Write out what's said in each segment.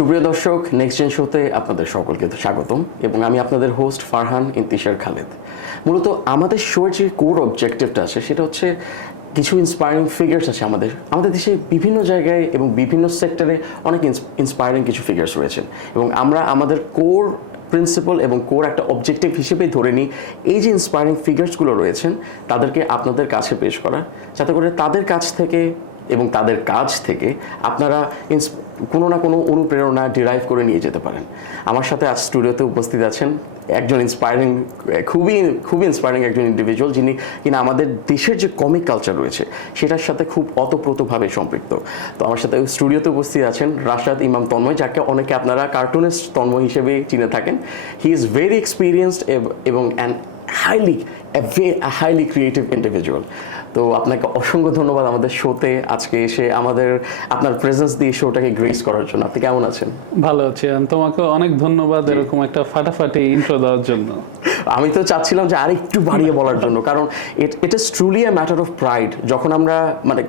সুপ্রিয় দর্শক, next gen শোতে আপনাদের সকলকে স্বাগতম এবং আমি আপনাদের হোস্ট ফারহান ইন্তিশার খালেদ। মূলত আমাদের শোয়ের যে কোর অবজেক্টিভটা আছে সেটা হচ্ছে কিছু ইন্সপায়ারিং ফিগার্স আছে আমাদের দেশে বিভিন্ন জায়গায় এবং বিভিন্ন সেক্টরে অনেক ইন্সপায়ারিং কিছু ফিগার্স রয়েছেন এবং আমরা আমাদের কোর প্রিন্সিপাল এবং কোর একটা অবজেক্টিভ হিসেবেই ধরে নিই এই যে ইন্সপায়ারিং ফিগার্সগুলো রয়েছেন তাদেরকে আপনাদের কাছে পেশ করা, যাতে করে তাদের কাছ থেকে এবং তাদের কাজ থেকে আপনারা কোনো না কোনো অনুপ্রেরণা ডিরাইভ করে নিয়ে যেতে পারেন। আমার সাথে আজ স্টুডিওতে উপস্থিত আছেন একজন খুবই ইন্সপায়ারিং একজন ইন্ডিভিজুয়াল, যিনি কিনা আমাদের দেশের যে কমিক কালচার রয়েছে সেটার সাথে খুব ওতপ্রোতভাবে সম্পৃক্ত। তো আমার সাথে স্টুডিওতে উপস্থিত আছেন রাশাদ ইমাম তন্ময়, যাকে অনেকে আপনারা কার্টুনিস্ট তন্ময় হিসেবে চিনে থাকেন। হি ইজ ভেরি এক্সপিরিয়েন্সড এবং হাইলি ক্রিয়েটিভ ইন্ডিভিজুয়াল। তো আপনাকে অসংখ্য ধন্যবাদ আমাদের শোতে আজকে এসে আপনার প্রেজেন্স দিয়ে শোটাকে গ্রেস করার জন্য। আপনি কেমন আছেন? ভালো আছি। তোমাকে অনেক ধন্যবাদ এরকম একটা ফাটাফাটি ইন্ট্রো দেওয়ার জন্য। আমি তো চাচ্ছিলাম যে আরেকটু বাড়িয়ে বলার জন্য, কারণ it is truly a matter of pride যখন আমরা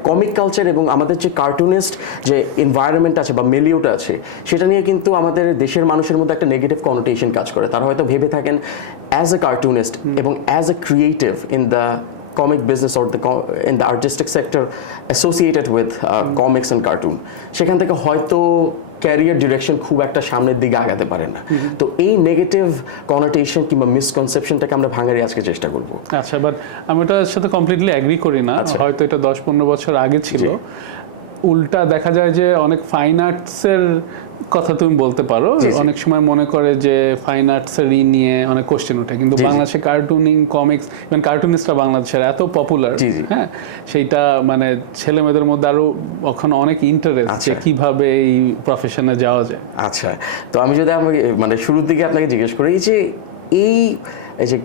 কমিক কালচার এবং আমাদের যে কার্টুনিস্ট যে এনভায়রনমেন্ট আছে বা মিলিউটা আছে সেটা নিয়ে কিন্তু আমাদের দেশের মানুষের মধ্যে একটা নেগেটিভ কনোটেশন কাজ করে। তারা হয়তো ভেবে থাকেন অ্যাজ এ কার্টুনিস্ট এবং as a creative in the comic business or in the artistic sector associated with comics and cartoon, সেখান থেকে হয়তো ক্যারিয়ার ডিরেকশন খুব একটা সামনের দিকে আগাতে পারে না। তো এই নেগেটিভ কনোটেশন কিংবা মিসকনসেপশনটাকে আমরা ভাঙারই আজকে চেষ্টা করব। আচ্ছা, বাট আমি এটার সাথে কমপ্লিটলি এগ্রি করি না। হয়তো এটা 10-15 বছর আগে ছিল। উল্টা দেখা যায় যে অনেক ফাইন আর্টসের কথা তুমি বলতে পারো, অনেক সময় মনে করে যে ফাইন আর্টসের নিয়ে অনেক কোশ্চেন ওঠে, কিন্তু বাংলাদেশে কার্টুনিং কমিক্স ইভেন কার্টুনিস্টরা বাংলাদেশের এত পপুলার, হ্যাঁ, সেইটা ছেলে মেয়েদের মধ্যে আরো এখন অনেক ইন্টারেস্ট যে কিভাবে এই প্রফেশনে যাওয়া যায়। আচ্ছা, তো আমি যদি শুরুর দিকে আপনাকে জিজ্ঞেস করি যে এই যে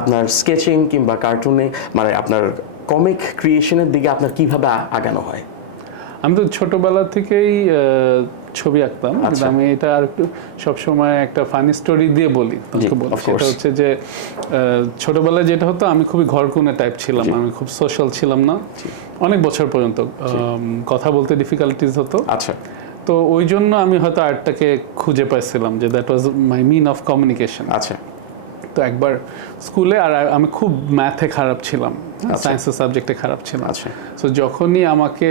আপনার স্কেচিং কিংবা কার্টুনে আপনার কমিক ক্রিয়েশনের দিকে আপনার কিভাবে আগানো হয়? আমি তো ছোটবেলা থেকেই ছবি আঁকতাম। আমি এটা আর একটু সবসময় একটা ফানি স্টোরি দিয়ে বলি। সেটা হচ্ছে যে ছোটবেলায় যেটা হতো, আমি খুবই ঘরকুনে টাইপ ছিলাম, আমি খুব সোশ্যাল ছিলাম না অনেক বছর পর্যন্ত, কথা বলতে ডিফিকাল্টিজ হতো। আচ্ছা, তো ওই জন্য আমি হয়তো আর্টটাকে খুঁজে পাইছিলাম যে that was my mean of communication. আচ্ছা, তো একবার স্কুলে, আর আমি খুব ম্যাথে খারাপ ছিলাম, সায়েন্সের সাবজেক্টে খারাপ ছিলাম। আচ্ছা, সো যখনই আমাকে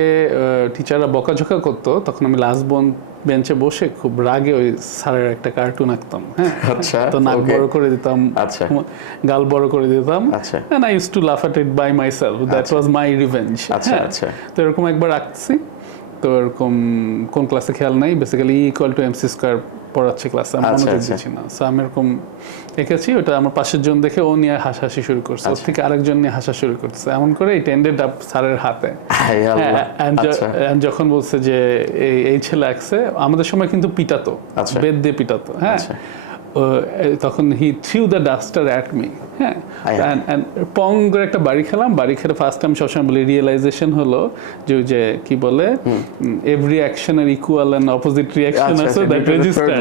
টিচাররা বকাঝকা করতো তখন আমি লাস্ট বেঞ্চে বসে খুব রাগে ওই স্যারের একটা কার্টুন আঁকতাম। হ্যাঁ, আচ্ছা, তো নাক বড় করে দিতাম, আচ্ছা, গাল বড় করে দিতাম, আচ্ছা, and I used to laugh at it by myself. That was my revenge. আচ্ছা, আচ্ছা। তো এরকম একবার আঁকছি। তো এরকম কোন ক্লাসে খেয়াল নাই, বেসিক্যালি E=mc² পড়াচ্ছে ক্লাসে, আমি মনোযোগ দিচ্ছি না। সো আমি এরকম এঁকেছি, ওটা আমার পাশের জন দেখে ও নিয়ে হাসাহাসি শুরু করছে, ওর থেকে আরেকজন নিয়ে হাসা শুরু করছে, এমন করে ইট এন্ডেড আপ স্যারের হাতে। যখন বলছে যে এই ছেলে আঁকছে, আমাদের সময় কিন্তু পিটাতো, বেত দিয়ে পিটাতো। হ্যাঁ, তখন he threw the duster at me. হ্যাঁ, পং করে একটা বাড়ি খেলাম। বাড়ি খেলে ফার্স্ট টাইম সবসময় বলি রিয়েলাইজেশন হলো যে কি বলে, এভরি অ্যাকশনের ইকুয়াল এন্ড অপোজিট রিয়াকশন আছে, দ্যাট রেজিস্টার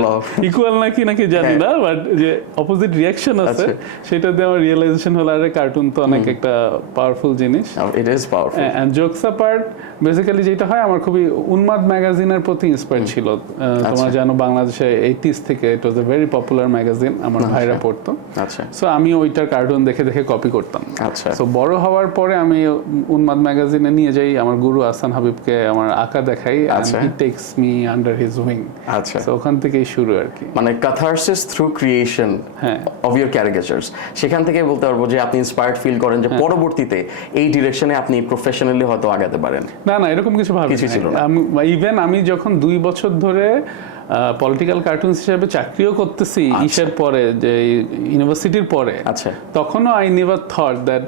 ইকুয়াল নাকি জানি না, বাট যে অপোজিট রিয়াকশন আছে সেটা দিয়ে আমার রিয়েলাইজেশন হলো, আরে কার্টুন তো অনেক একটা পাওয়ারফুল জিনিস। It is powerful. And jokes apart, basically যেটা হয়, আমার খুবই উন্মাদ ম্যাগাজিনের প্রতি ইন্সপায়ার ছিল। তোমরা জানো বাংলাদেশে 80s থেকে ইট ওয়াজ এ ভেরি পপুলার ম্যাগাজিন, আমার ভাইরা পড়তো। আচ্ছা, সো আমি ওইটার কার্টুন দেখে দেখে কপি করতাম। আচ্ছা, সো বড় হওয়ার পরে আমি উন্মাদ ম্যাগাজিনে নিয়ে যাই আমার গুরু আহসান হাবিবকে, আমার আঁকা দেখাই, and he takes me under his wing. আচ্ছা, সো ওখান থেকেই শুরু আর কি, catharsis through creation of your caricatures। সেখান থেকে বলতে পারবো যে আপনি ইন্সপায়ার্ড ফিল করেন যে পরবর্তীতে এই ডিরেকশনে আপনি প্রফেশনালি হয়তো আগাতে পারেন। না, এরকম কিছু ছিল না। ইভেন আমি যখন 2 বছর ধরে পলিটিক্যাল কার্টুনস হিসেবে চাকরিও করতেছি ইসের পরে, যে ইউনিভার্সিটির পরে, আচ্ছা, তখনও I never thought that,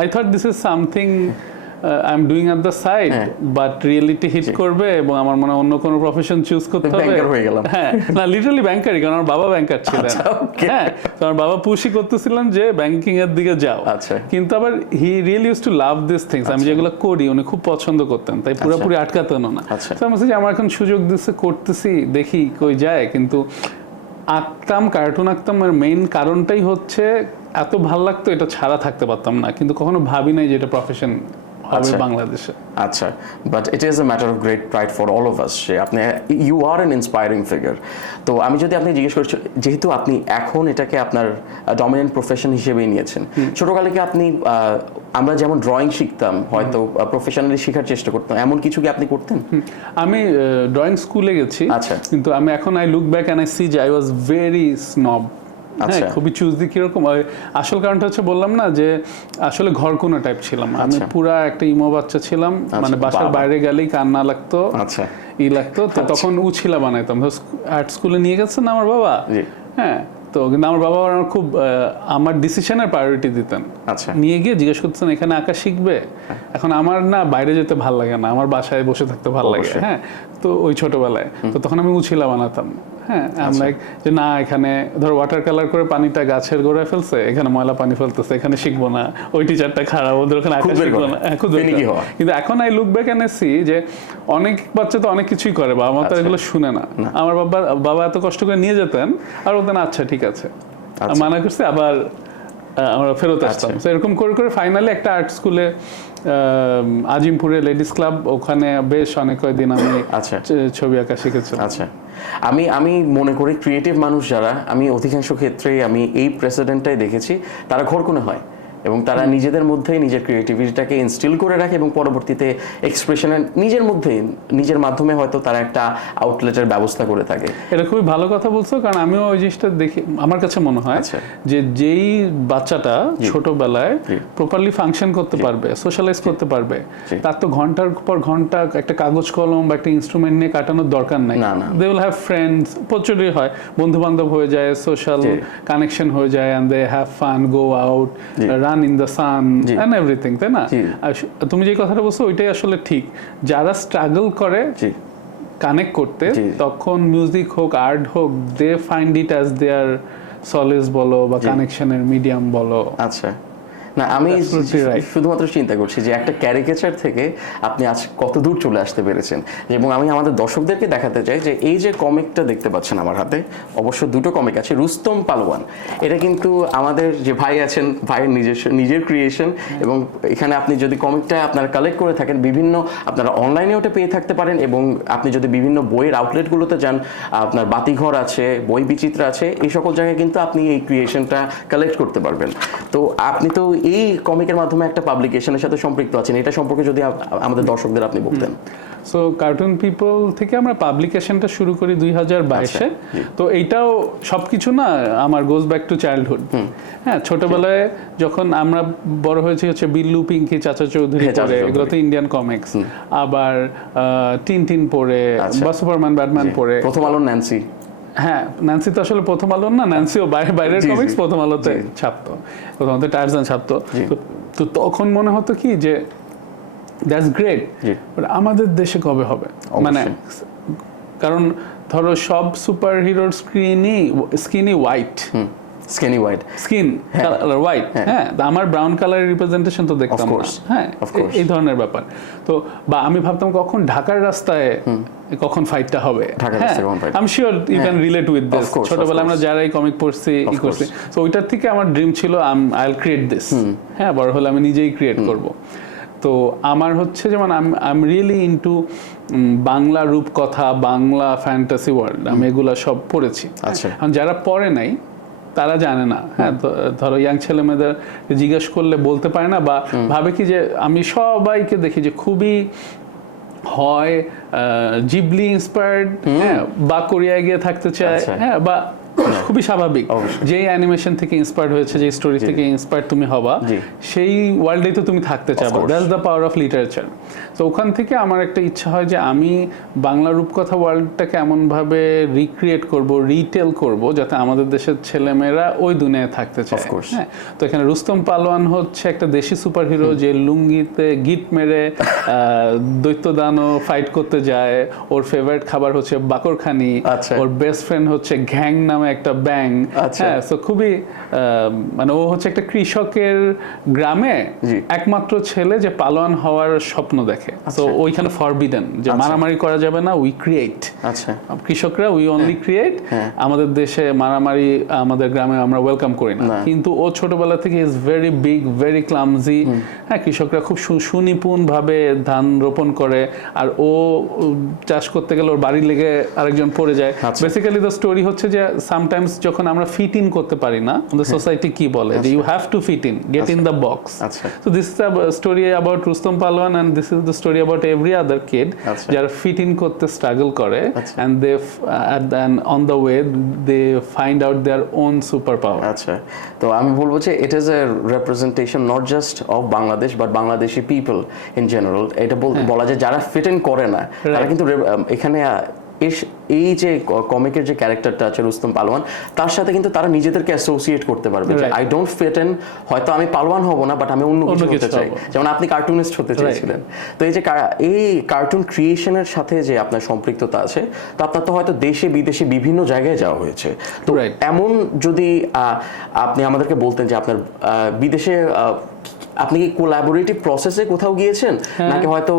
I thought this is something I am doing at the side, but reality hit করবে এবং আমার মনে হয় অন্য কোনো প্রফেশন চুজ করতে হবে। হ্যাঁ, না, লিটারালি ব্যাংকারই, কারণ আমার বাবা ব্যাংকার ছিলেন। হ্যাঁ, তো আমার বাবা পুশই করতেছিলেন যে ব্যাংকিং এর দিকে যাও, কিন্তু আবার হি really use to love this things. আমি যেগুলো করি উনি খুব পছন্দ করতেন, তাই পুরোপুরি আটকাতেন না। তো আমি বলছি যে আমার এখন সুযোগ দিচ্ছে, করতেছি, দেখি কই যায়। কিন্তু কার্টুন আঁকতাম, আর মেইন কারণটাই হচ্ছে এত ভাল লাগতো, এটা ছাড়া থাকতে পারতাম না, কিন্তু কখনো ভাবি নাই যে এটা প্রফেশন হবে বাংলাদেশে। আচ্ছা, but it is a matter of great pride for all of us যে আপনি you are an inspiring figure. তো আমি যদি আপনি জিজ্ঞেস করছি, যেহেতু আপনি এখন এটাকে আপনার ডমিনেন্ট প্রফেশন হিসেবেই নিয়েছেন, ছোটকালে কি আপনি আমরা যেমন ড্রয়িং শিখতাম হয়তো প্রফেশনালি শেখার চেষ্টা করতাম, এমন কিছু কি আপনি করতেন? আমি ড্রয়িং স্কুলে গেছি, আচ্ছা, কিন্তু আমি এখন I look back and I see যে আই ওয়াজ ভেরি স্নব। হ্যাঁ, খুবই চুজদি। কিরকম আসল কারণটা হচ্ছে বললাম না যে আসলে ঘরকোনা টাইপ ছিলাম আমি, পুরা একটা ইমো বাচ্চা ছিলাম, মানে বাসার বাইরে গেলেই কান্না লাগতো, আচ্ছা লাগতো। তো তখন উছিলা বানাইতাম। আর্ট স্কুলে নিয়ে গেছেন আমার বাবা, হ্যাঁ, তো কিন্তু আমার বাবা আমার খুব আমার ডিসিশনের প্রায়োরিটি দিতেন। আচ্ছা, নিয়ে গিয়ে জিজ্ঞেস করতেন এখানে আঁকা শিখবে? এখন আমার না বাইরে যেতে ভালো লাগে না, আমার বাসায় বসে থাকতে ভালো লাগে। হ্যাঁ, তো ওই ছোটবেলায় তো তখন আমি উছিলা বানাতাম। হ্যাঁ, আমরা যে না এখানে ধরো ওয়াটার কালার করে পানিটা গাছের গোড়ায় ফেলছে, এখানে ময়লা পানি ফেলতেছে, এখানে শিখবো না, ওই টিচারটা খারাপ, ওদের ওখানে আঁকা শিখবো না। কিন্তু এখন I look back and see যে অনেক বাচ্চা তো অনেক কিছুই করে, বাবা মা তো এগুলো শুনে না। আমার বাবা এত কষ্ট করে নিয়ে যেতেন আর বলতেন আচ্ছা ঠিক আছে, মানা করছে, আবার আমরা ফেরত আসতাম। এরকম করে করে ফাইনালি একটা আর্ট স্কুলে আজিমপুরে লেডিস ক্লাব, ওখানে বেশ অনেক কয়েকদিন আমি ছবি আঁকা শিখেছিলাম। আচ্ছা, আমি মনে করি ক্রিয়েটিভ মানুষ যারা, আমি অধিকাংশ ক্ষেত্রেই আমি এই প্রেসিডেন্টটাই দেখেছি, তারা ঘরকোনে হয় এবং তারা নিজেদের মধ্যেই নিজের ক্রিয়েটিভিটিটাকে ইনস্টিল করে রাখে এবং পরবর্তীতে এক্সপ্রেশনের নিজের মধ্যেই নিজের মাধ্যমে হয়তো তারা একটা আউটলেটের ব্যবস্থা করে থাকে। এটা খুবই ভালো কথা বলছো, কারণ আমিও ওই জিনিসটা দেখি। আমার কাছে মনে হয় যে যেই বাচ্চাটা ছোটবেলায় প্রপারলি ফাংশন করতে পারবে, সোশ্যালাইজ করতে পারবে, তার তো ঘন্টার পর ঘন্টা একটা কাগজ কলম বা একটা ইনস্ট্রুমেন্ট নিয়ে কাটানোর দরকার নাই। দে উইল হ্যাভ ফ্রেন্ডস, প্রচুরই হয়, বন্ধু বান্ধব হয়ে যায়, সোশ্যাল কানেকশন হয়ে যায়, and they have fun, go out, in the sun and everything, তাই না? তুমি যে কথাটা বলছো ওইটাই আসলে ঠিক। যারা স্ট্রাগল করে কানেক্ট করতে, তখন মিউজিক হোক, আর্ট হোক, they find it as their solace বলো বা কানেকশনের মিডিয়াম বলো। আচ্ছা, না আমি শুধুমাত্র চিন্তা করছি যে একটা ক্যারিকেচার থেকে আপনি আজ কত দূর চলে আসতে পেরেছেন, এবং আমি আমাদের দর্শকদেরকে দেখাতে চাই যে এই যে কমিকটা দেখতে পাচ্ছেন আমার হাতে, অবশ্য দুটো কমিক আছে, রুস্তম পালোয়ান। এটা কিন্তু আমাদের যে ভাই আছেন, ভাইয়ের নিজের ক্রিয়েশন, এবং এখানে আপনি যদি কমিকটা আপনারা কালেক্ট করে থাকেন, বিভিন্ন আপনারা অনলাইনে ওটা পেয়ে থাকতে পারেন, এবং আপনি যদি বিভিন্ন বইয়ের আউটলেটগুলোতে যান, আপনার বাতিঘর আছে, বই বিচিত্র আছে, এই সকল জায়গায় কিন্তু আপনি এই ক্রিয়েশনটা কালেক্ট করতে পারবেন। তো আপনি তো এই কমিকের মাধ্যমে একটা পাবলিকেশনের সাথে সম্পৃক্ত আছেন, এটা সম্পর্কে যদি আমাদের দর্শকদের আপনি বলতেন। সো কার্টুন পিপল থেকে আমরা পাবলিকেশনটা শুরু করি 2022-এ। তো এইটাও সবকিছু না আমার গোজ ব্যাক টু চাইল্ডহুড। হ্যাঁ, ছোটবেলায় যখন আমরা বড় হয়েছি হচ্ছে বিল্লু, পিঙ্কি, চাচা চৌধুরী পড়ে, এগুলো তো ইন্ডিয়ান কমিক্স, আবার টিনটিন পড়ে বা সুপারম্যান, ব্যাটম্যান পড়ে, প্রথম আলো ন্যান্সি। হ্যাঁ, ন্যান্সি তো আসলে প্রথম আলো না, ন্যান্সিও বাইরের কমিক্স প্রথম আলোতে ছাপতো, প্রথমত টারজান ছাপতো। তো তখন মনে হতো কি যে দ্যাটস গ্রেট, বাট আমাদের দেশে কবে হবে? মানে কারণ ধরো সব সুপার হিরোর skinny white, skin colour white, হ্যাঁ, আমার ব্রাউন কালারের রিপ্রেজেন্টেশন তো দেখতাম না। হ্যাঁ, এই ধরনের ব্যাপার। তো বা আমি ভাবতাম কখন ঢাকার রাস্তায় কখন ফাইটটা হবে। I am sure you can relate with this. ছোটবেলায় আমরা যারাই কমিক পড়ছি, ই করছি, তো ওইটার থেকে আমার ড্রিম ছিল আই উইল ক্রিয়েট দিস। হ্যাঁ, বড় হলে আমি নিজেই ক্রিয়েট করব। তো আমার হচ্ছে যেমন I am really into Bangla রূপকথা, বাংলা ফ্যান্টাসি ওয়ার্ল্ড, আমি এগুলা সব পড়েছি। যারা পড়ে নাই তারা জানে না। হ্যাঁ, ধরো ইয়াং ছেলে মেয়েদের জিজ্ঞেস করলে বলতে পারে না, বা ভাবে কি যে আমি সবাইকে দেখি যে খুবই হয় জিবলি ইন্সপায়ার্ড, হ্যাঁ, বা কোরিয়ায় গিয়ে থাকতে চায়, হ্যাঁ, বা খুবই স্বাভাবিক, যে অ্যানিমেশন থেকে ইন্সপায়ার্ড হয়েছে, যে স্টোরি থেকে ইন্সপায়ার্ড তুমি হবা, সেই ওয়ার্ল্ডেই তো তুমি থাকতে চাও। That's the power of literature. তো ওখান থেকে আমার একটা ইচ্ছা হয় যে আমি বাংলা রূপকথা ওয়ার্ল্ডটাকে এমনভাবে রিক্রিয়েট করব, রিটেল করব, যাতে আমাদের দেশের ছেলেমেয়েরা ওই দুনিয়ায় থাকতে চায়। হ্যাঁ, তো এখানে রুস্তম পালোয়ান হচ্ছে একটা দেশি সুপার হিরো, যে লুঙ্গিতে গিট মেরে দৈত্য দানও ফাইট করতে যায়, ওর ফেভারিট খাবার হচ্ছে বাকরখানি, ওর বেস্ট ফ্রেন্ড হচ্ছে ঘ্যাং নামে নামে একটা ব্যাং, হ্যাঁ, সো খুবই মানে ও হচ্ছে একটা কৃষকের গ্রামে একমাত্র ছেলে যে পালোয়ান হওয়ার স্বপ্ন দেখে। তো ওইখানে ফরবিডেন যে মারামারি করা যাবে না, উই ক্রিয়েট, আচ্ছা কৃষকরা উই অনলি ক্রিয়েট, আমাদের দেশে মারামারি আমাদের গ্রামে আমরা ওয়েলকাম করি না। কিন্তু ও ছোটবেলা থেকে is very big, very clumsy, হ্যাঁ, কৃষকরা খুব সুনিপুণ ভাবে ধান রোপণ করে, আর ও চাষ করতে গেলে ওর বাড়ি লেগে আরেকজন পড়ে যায়। বেসিক্যালি দ্য স্টোরি হচ্ছে যে সামটাইমস যখন আমরা ফিট ইন করতে পারি না, দ্য সোসাইটি কি বলে যে you have to fit in, get in the box. So this is the story about Rustam Palowan, and this is the story about every other kid যারা ফিট ইন করতে স্ট্রাগল করে, and they on the way they find out their own super power. আচ্ছা, তো আমি বলবো যে it is a representation not just of Bangladesh but Bangladeshi people in general. এটা বলা যায় যারা ফিট ইন করে না তারা কিন্তু এখানে এই যে কমিকের যে ক্যারেক্টারটা আছে রুস্তম পালোয়ান, তার সাথে কিন্তু তারা নিজেদেরকে অ্যাসোসিয়েট করতে পারবে যে আই ডোন্ট ফিট ইন, হয়তো আমি পালোয়ান হব না বাট আমি অন্য কিছু হতে চাই, যেমন আপনি কার্টুনিস্ট হতে চেয়েছিলেন। তো এই কার্টুন ক্রিয়েশনের সাথে যে আপনার সম্পৃক্ততা আছে, তো আপনার তো হয়তো দেশে বিদেশে বিভিন্ন জায়গায় যাওয়া হয়েছে, তো এমন যদি আপনি আমাদেরকে বলতেন যে আপনার বিদেশে আপনি কি কোলাবোরেটিভ প্রসেসে কোথাও গিয়েছেন, নাকি হয়তো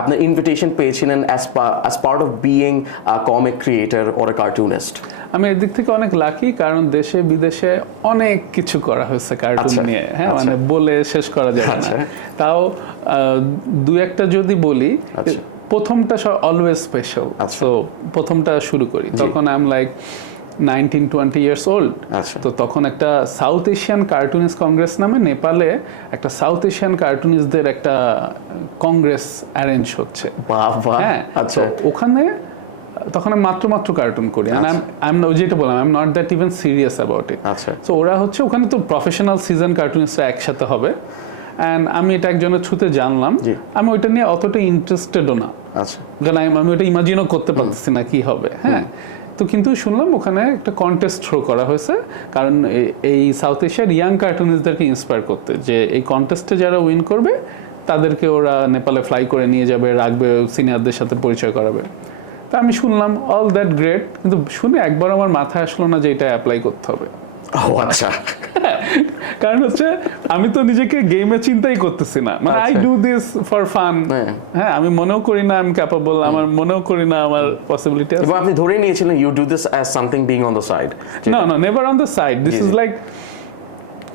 আপনার ইনভিটেশন পেয়েছিলেন as part of being a comic creator or a cartoonist? আমি এদিক থেকে অনেক লাকি, কারণ দেশে বিদেশে অনেক কিছু করা হয়েছে কার্টুন নিয়ে, হ্যাঁ, মানে বলে শেষ করা যাবে না। তাও দু একটা যদি বলি, প্রথমটা অলওয়েজ স্পেশাল। সো প্রথমটা শুরু করি, তখন I am like 19-20 years old. তো তখন একটা সাউথ এশিয়ান কার্টুনিস্ট কংগ্রেস নামে নেপালে একটা সাউথ এশিয়ান কার্টুনিস্টদের একটা কংগ্রেস অ্যারেঞ্জ হচ্ছে, হ্যাঁ। তো ওখানে তখন আমি মাত্র কার্টুন করি, যেটা বললাম I am not that even serious about it. So ওরা হচ্ছে ওখানে তো প্রফেশনাল সিজন কার্টুনিস্টরা একসাথে হবে, অ্যান্ড আমি এটা একজনের থ্রুতে জানলাম। আমি ওইটা নিয়ে অতটা ইন্টারেস্টেডও না, কারণ আমি ওইটা ইমাজিনও করতে পারতেছি না কি হবে, হ্যাঁ। তো কিন্তু শুনলাম ওখানে একটা কন্টেস্ট থ্রো করা হয়েছে, কারণ এই সাউথ এশিয়ার ইয়াং কার্টুনিস্টদেরকে ইন্সপায়ার করতে, যে এই কন্টেস্টে যারা উইন করবে তাদেরকে ওরা নেপালে ফ্লাই করে নিয়ে যাবে, রাখবে, সিনিয়রদের সাথে পরিচয় করাবে। তা আমি শুনলাম অল দ্যাট গ্রেট, কিন্তু শুনে একবার আমার মাথায় আসলো না যে এটা অ্যাপ্লাই করতে হবে। আচ্ছা, কারণ হচ্ছে আমি তো নিজেকে গেমে চিন্তাই করতেছি না, মানে I do this for fun, হ্যাঁ, আমি মনেও করি না আমি ক্যাপাবল, আমার মনেও করি না আমার পসিবিলিটি আছে। এবং আপনি ধরে নিয়েছিলেন you do this as something being on the side? না, never on the side. This is like,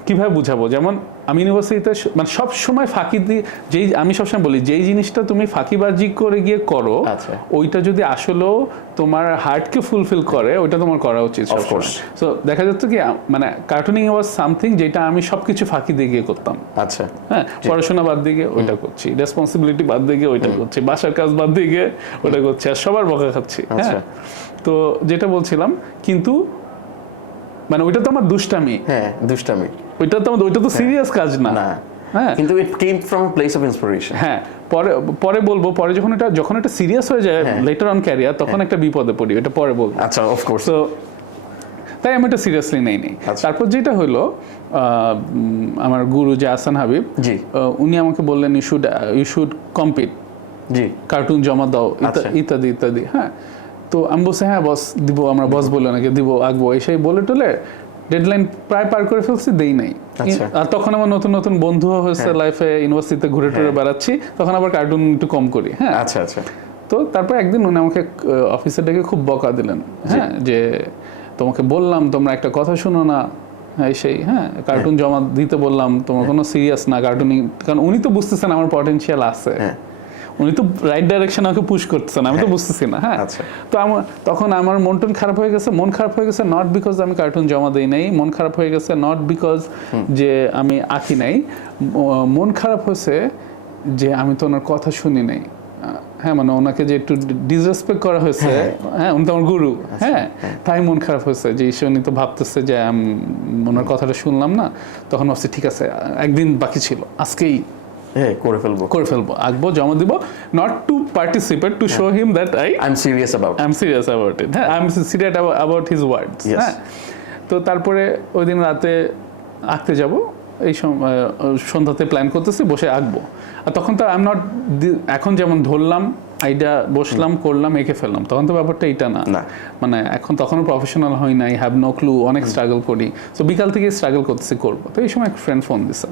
কিভাবে বুঝাবো, যেমন আমি ইউনিভার্সিটিতে মানে সব সময় ফাঁকি দিয়ে, যেই আমি সবসময় বলি যেই জিনিসটা তুমি ফাঁকিবাজি করে গিয়ে করো, ওইটা যদি আসলেও তোমার হার্টকে ফুলফিল করে, ওইটা তোমার করা উচিত সবসময়। সো দেখা যাচ্ছে কি, মানে কার্টুনিং ওয়াজ সামথিং যেটা আমি সবকিছু ফাঁকি দিয়ে গিয়ে করতাম। আচ্ছা, হ্যাঁ, পড়াশোনা বাদ দিয়ে ওইটা করছি, রেসপন্সিবিলিটি বাদ দিয়ে ওইটা করছি, বাসার কাজ বাদ দিয়ে ওইটা করছি, আর সবার বকা খাচ্ছি। হ্যাঁ, তো যেটা বলছিলাম, কিন্তু মানে ওইটা তো আমার দুষ্টামি, ওইটা তো সিরিয়াস কাজ না, হ্যাঁ, কিন্তু it came from a place of inspiration. হ্যাঁ, পরে বলবো, পরে যখন এটা সিরিয়াস হয়ে যায় লেটার অন ক্যারিয়ার, তখন একটা বিপদে পড়ি, এটা পরে বলবো। আচ্ছা, অফ কোর্স। তো তাই আমি এটা সিরিয়াসলি নেই। তারপর যেটা হলো, আমার গুরু যে আহসান হাবিব, উনি আমাকে বললেন ইউ শুড কম্পিট, কার্টুন জমা দাও, ইত্যাদি ইত্যাদি। হ্যাঁ, তো আমি বলছি হ্যাঁ বস দিব, আমরা বস বলে নাকি দিব, আঁকবো, এই বলে টলে ডেডলাইন প্রায় পার করে ফেলছি, দেই নাই। আর তখন আমার নতুন বন্ধু হয়েছে লাইফে, ইউনিভার্সিটিতে ঘুরে টুরে বেড়াচ্ছি, তখন আবার কার্টুন একটু কম করি। হ্যাঁ, আচ্ছা। তো তারপর একদিন উনি আমাকে অফিসে ডেকে খুব বকা দিলেন, হ্যাঁ, যে তোমাকে বললাম তোমরা একটা কথা শুনো না, হ্যাঁ, কার্টুন জমা দিতে বললাম, তোমার কোনো সিরিয়াস না কার্টুনিং, কারণ উনি তো বুঝতেছেন আমার পটেনশিয়াল আছে, উনি তো রাইট ডাইরেকশন আমাকে পুশ করতেছেন, আমি তো বুঝতেছি না। হ্যাঁ, তো তখন আমার মন খারাপ হয়ে গেছে, নট বিকজ আমি কার্টুন জমা দিই নাই, মন খারাপ হয়ে গেছে নট বিকজ যে আমি আঁকি নাই, মন খারাপ হয়েছে যে আমি তো ওনার কথা শুনি নাই। হ্যাঁ, মানে ওনাকে যে একটু ডিসরেসপেক্ট করা হয়েছে, হ্যাঁ, উনি তো আমার গুরু, হ্যাঁ, তাই মন খারাপ হয়েছে যে উনি তো ভাবতেছে যে আমি ওনার কথাটা শুনলাম না। তখন ভাবছি ঠিক আছে, একদিন বাকি ছিল, আজকেই করে ফেলবো, আঁকবো, জমা দিব, not to participate, to show him that I'm serious about it. হ্যাঁ, I'm serious about his words. হ্যাঁ, তো তারপরে ওই দিন রাতে আঁকতে যাব, এই সন্ধ্যাতে প্ল্যান করতেছি, বসে আঁকবো। আর তখন তো এখন যেমন ধরলাম আইডিয়া বসলাম করলাম এঁকে ফেললাম, তখন তো ব্যাপারটা এটা না। মানে এখন তখনও প্রফেশনাল হই নাই, হ্যাভ নো ক্লু, অনেক স্ট্রাগল করি। সো বিকাল থেকে স্ট্রাগল করতেছি করবো। তো এই সময় এক ফ্রেন্ড ফোন দিছে,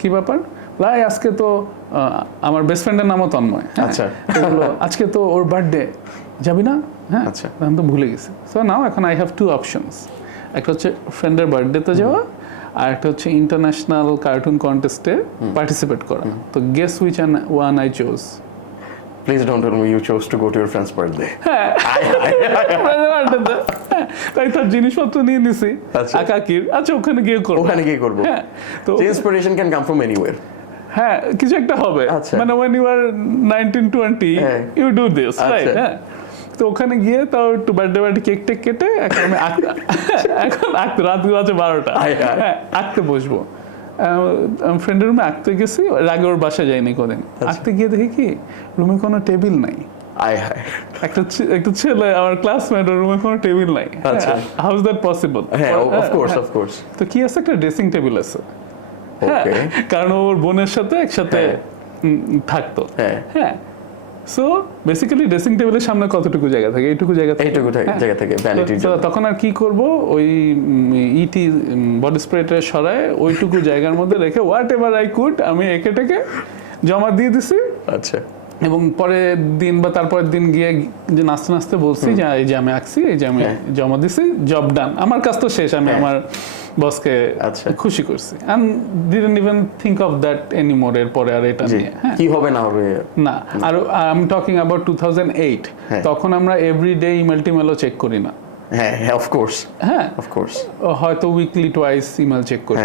কি ব্যাপার, ভাই আজকে তো আমার বেস্ট ফ্রেন্ডের নামও তন্ময়, আচ্ছা, আজকে তো ওর বার্থডে, যাবি না? হ্যাঁ, আচ্ছা, তখন তো ভুলে গেছি। সো নাও এখন আই হ্যাভ টু অপশনস, একটা হচ্ছে ফ্রেন্ডের বার্থডেতে যাওয়া, আর একটা হচ্ছে ইন্টারন্যাশনাল কার্টুন কন্টেস্টে পার্টিসিপেট করা। তো guess which one I chose? Please don't tell me you chose to go to your friend's birthday. হ্যাঁ, তাই তার জিনিসপত্র নিয়ে নিছি আকাকির, আচ্ছা ওখানে গিয়ে করবো। হ্যাঁ, তো inspiration can come from anywhere. হ্যাঁ, কিছু একটা হবে, মানে when you are 19-20 you do this, right? হ্যাঁ, তো ওখানে গিয়ে তাও একটু বার্থডে কেক টেক কেটে এখন আঁকতে রাত বাজে 12টা, হ্যাঁ আঁকতে বসবো। ফ্রেন্ডের রুমে আঁকতে গেছি, আগে ওর বাসায় যাইনি কোনদিন। আঁকতে গিয়ে দেখি কি রুমে কোনো টেবিল নাই। একটা ছেলে আমার ক্লাসমেট, ওর রুমে কোনো টেবিল নাই। How is that possible? Of course. তো কি আছে, একটা ড্রেসিং টেবিল আছে, কারণ ওর বোনের সাথে একসাথে থাকতো। হ্যাঁ, সো বেসিক্যালি ড্রেসিং টেবিলের সামনে কতটুকু জায়গা থাকে? এইটুকু জায়গা থাকে। তখন আর কি করব, ওই ইটি বডি স্প্রেটা সরায় ওইটুকু জায়গার মধ্যে রেখে হোয়াট এভার আই কুড আমি একেটাকে জমা দিয়ে দিছি। আচ্ছা, এবং পরের দিন বা তারপরের দিন গিয়ে যে নাচতে নাচতে বলছি যে এই যে আমি আঁকছি, এই যে আমি জমা দিছি, জব ডান, আমার কাজ তো শেষ, আমি আমার বসকে খুশি করছি। and didn't even think of that anymore এরপরে আর এটা নিয়ে কি হবে না হবে না। আর আই এম টকিং অ্যাবাউট 2008, তখন আমরা এভরিডে ইমেল টিমেলও চেক করি না। হ্যাঁ, অফ কোর্স, হয়তো উইকলি টুয়াইস ইমেল চেক করি।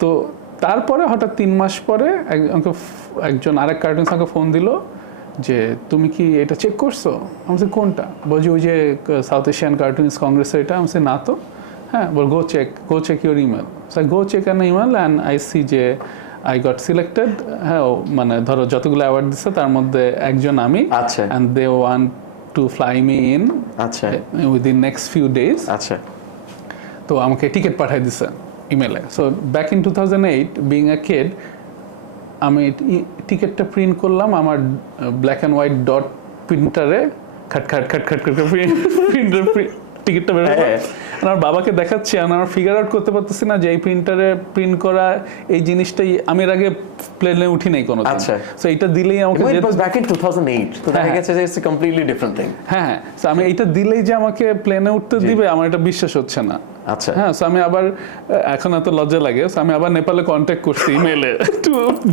তো তারপরে হঠাৎ 3 মাস পরে একজন আরেক কার্টুন সাকে ফোন দিল যে তুমি কি এটা চেক করছো? আমি বলছি কোনটা? বলছি ওই যে সাউথ এশিয়ান কার্টুনিস্ট কংগ্রেসের এটা। আমি বলছি না তো। হ্যাঁ, বল go check your email. Go check an email and I see যে আই গট সিলেক্টেড। হ্যাঁ, মানে ধরো যতগুলো অ্যাওয়ার্ড দিচ্ছে তার মধ্যে একজন আমি, and they want to fly me in within next few days. আচ্ছা, তো আমাকে টিকিট পাঠিয়ে দিছে ইমেলে। So back in 2008 being a kid, আমি টিকিটটা প্রিন্ট করলাম আমার ব্ল্যাক অ্যান্ড হোয়াইট ডট প্রিন্টারে, খাট প্রিন্টার টিকিটটা বের করে আমার বাবাকে দেখাচ্ছি। আমার ফিগার আউট করতে পারতেছি না যে এই প্রিন্টারে প্রিন্ট করা এই জিনিসটাই আমি এর আগে প্লেনে উঠি নাই কোনো। আচ্ছা, সো এটা দিলেই আমাকে ব্যাক ইন 2008, তো দেখা গেছে যে it's a completely different thing. হ্যাঁ, সো আমি এটা দিলেই যে আমাকে প্লেনে উঠতে দিবে, আমার এটা বিশ্বাস হচ্ছে না। আচ্ছা, হ্যাঁ, সো আমি আবার, এখন এত লজ্জা লাগে, সো আমি আবার নেপালে কন্ট্যাক্ট করছি ইমেলে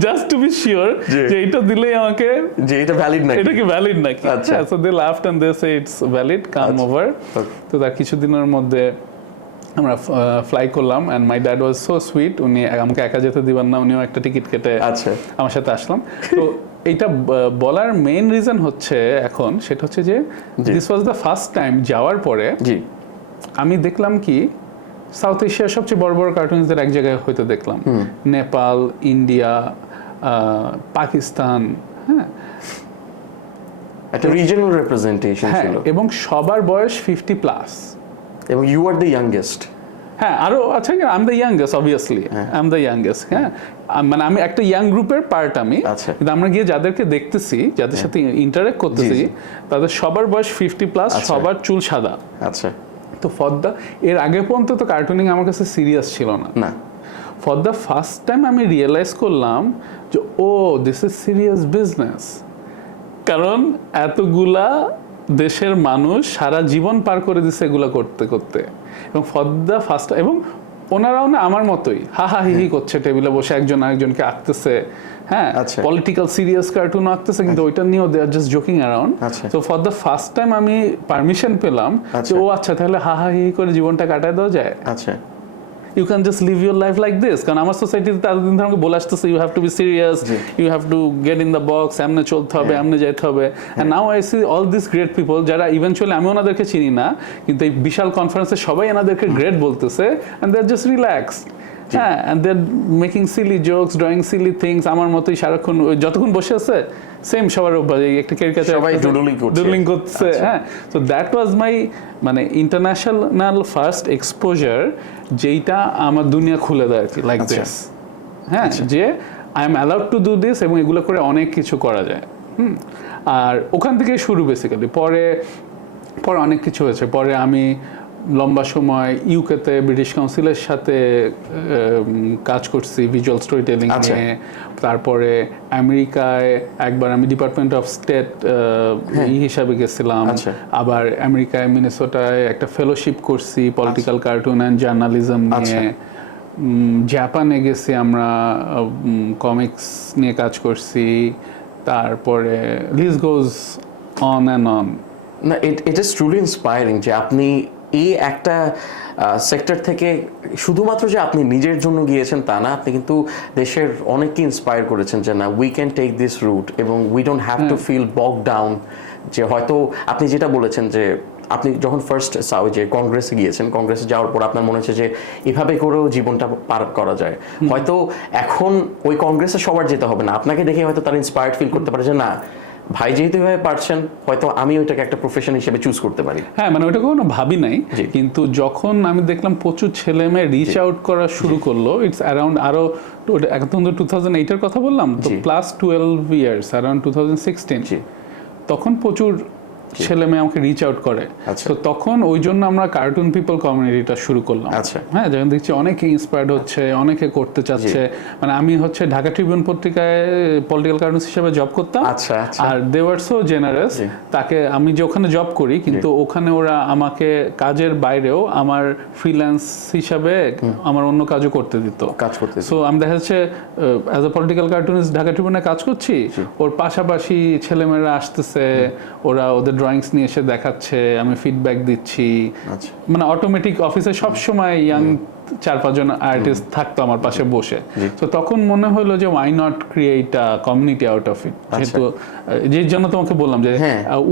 জাস্ট টু বি শিওর যে এটা দিলেই আমাকে যে এটা ভ্যালিড নাকি, এটা কি ভ্যালিড নাকি। হ্যাঁ, so they laughed and they say it's valid, come over. তো তার কিছুদিনের মধ্যে আমরা ফ্লাই করলাম and my dad was so sweet, উনি আমাকে একা যেতে দিবেন না, উনিও একটা টিকিট কেটে আমার সাথে আসলাম। তো এইটা বলার মেইন রিজন হচ্ছে এখন সেটা হচ্ছে যে this was the first time যাওয়ার পরে আমি দেখলাম কি সাউথ এশিয়ার সবচেয়ে বড় বড় কার্টুনসদের এক জায়গায় হয়তো দেখলাম, নেপাল, ইন্ডিয়া, পাকিস্তান। হ্যাঁ, একটা রিজিওনাল রিপ্রেজেন্টেশন ছিল, এবং সবার বয়স 50+, এবং ইউ আর দ্য ইয়াংগেস্ট। হ্যাঁ, আরো আচ্ছা, I am the youngest, obviously I am the youngest. হ্যাঁ, মানে আমি একটা ইয়াং গ্রুপের পার্ট আমি। কিন্তু আমরা গিয়ে যাদেরকে দেখতেছি, যাদের সাথে ইন্টারেক্ট করতেছি, তাদের সবার বয়স 50+, সবার চুল সাদা। আচ্ছা, তো ফর দ্য, এর আগে পর্যন্ত তো কার্টুনিং আমার কাছে সিরিয়াস ছিল না। ফর দ্য ফার্স্ট টাইম আমি রিয়েলাইজ করলাম যে ও দিস ইজ সিরিয়াস বিজনেস। কারণ এতগুলা দেশের মানুষ সারা জীবন পার করে দিচ্ছে এগুলা করতে করতে, এবং ফর দ্য ফার্স্ট, এবং ওনারাও না আমার মতোই হাহি করছে, টেবিলে বসে একজন আরেকজনকে আঁকতেছে। হ্যাঁ, পলিটিক্যাল সিরিয়াস কার্টুন আঁকতেছে, কিন্তু ওইটা নিয়েও they are just joking around. So for the first time আমি পারমিশন পেলাম যে ও আচ্ছা, তাহলে হাহি করে জীবনটা কাটায় দেওয়া যায়। আচ্ছা, you can just live your life like this. কারণ আমার সোসাইটিতে এতদিন ধরে আমাকে বলে আসতেছে you have to be serious, you have to get in the box, এমনে চলতে হবে, এমনে যেতে হবে। And now I see all this great people, যারা ইভেনচুয়ালি আমি ওনাদেরকে চিনি না, কিন্তু এই বিশাল কনফারেন্সে সবাই এনাদেরকে গ্রেট বলতেছে, and they are just relax. হ্যাঁ, and they are making Seely jokes, drawing silly things. আমার মতোই সারাক্ষণ যতক্ষণ বসে আছে সেম সবার একটা ক্যারিকেচার, সবাই ডুডলিং করছে। হ্যাঁ, সো দ্যাট ওয়াজ মাই মানে ইন্টারন্যাশনাল ফার্স্ট এক্সপোজার, যেইটা আমার দুনিয়া খুলে দেয় আর কি, লাইক দিস। হ্যাঁ, যে I am allowed to do this, এবং এগুলো করে অনেক কিছু করা যায়। আর ওখান থেকে শুরু বেসিক্যালি। পরে অনেক কিছু হয়েছে। পরে আমি লম্বা সময় ইউকেতে ব্রিটিশ কাউন্সিলের সাথে কাজ করছি ভিজুয়াল স্টোরি টেলিং নিয়ে। তারপরে আমেরিকায় একবার আমি ডিপার্টমেন্ট অফ স্টেট হিসাবে গেছিলাম। আবার আমেরিকায় মিনেসোটায় একটা ফেলোশিপ করছি পলিটিক্যাল কার্টুন অ্যান্ড জার্নালিজম নিয়ে। জাপানে গেছি আমরা, কমিক্স নিয়ে কাজ করছি। তারপরে list goes on and on. না, ইট ইজ ট্রুলি ইন্সপায়ারিং যে আপনি এই একটা সেক্টর থেকে শুধুমাত্র যে আপনি নিজের জন্য গিয়েছেন তা না, আপনি কিন্তু দেশের অনেককে ইন্সপায়ার করেছেন যে না, we can take this route এবং we don't have to feel bog down. যে হয়তো আপনি যেটা বলেছেন যে আপনি যখন ফার্স্ট যে কংগ্রেসে গিয়েছেন, কংগ্রেসে যাওয়ার পর আপনার মনে হচ্ছে যে এভাবে করেও জীবনটা পার করা যায়। হয়তো এখন ওই কংগ্রেসে সবার যেতে হবে না, আপনাকে দেখে হয়তো তারা ইন্সপায়ার্ড ফিল করতে পারে যে না, ভাই যেহেতু এভাবে পারছেন, হয়তো আমি ওইটাকে একটা প্রফেশন হিসেবে চুজ করতে পারি। হ্যাঁ, মানে ওইটা কখনো ভাবি নাই, কিন্তু যখন আমি দেখলাম প্রচুর ছেলে মেয়ে রিচ আউট করা শুরু করলো, ইটস অ্যারাউন্ড আরো এখন তো 2008 এর কথা বললাম, তো প্লাস 12 ইয়ার্স, অ্যারাউন্ড 2016, তখন প্রচুর ছেলে মেয়ে আমাকে রিচ আউট করে। তো তখন ওই জন্য আমরা কার্টুন পিপল কমিউনিটিটা শুরু করলাম। হ্যাঁ, যখন দেখছি অনেকে ইন্সপায়ার্ড হচ্ছে, অনেকে করতে চাচ্ছে। মানে আমি হচ্ছে ঢাকা ট্রিবিউন পত্রিকায় পলিটিক্যাল কার্টুন হিসেবে জব করতাম, আর দে ওয়ার সো জেনারেস। তাকে আমি যে ওখানে জব করি, কিন্তু ওখানে ওরা আমাকে কাজের বাইরেও আমার ফ্রিল্যান্স হিসাবে আমার অন্য কাজও করতে দিত। সো আমি দেখা যাচ্ছে as a political cartoonist Dhaka ট্রিবিউনে কাজ করছি, ওর পাশাপাশি ছেলেমেয়েরা আসতেছে, ওরা ওদের ড্রয়িংস নিয়ে এসে দেখাচ্ছে, আমি ফিডব্যাক দিচ্ছি। মানে অটোমেটিক অফিসে সবসময় ইয়াং 4-5 জন আর্টিস্ট থাকতো আমার পাশে বসে। তো তখন মনে হলো যে why not create a community out of it. যেহেতু যে জন্য তোমাকে বললাম যে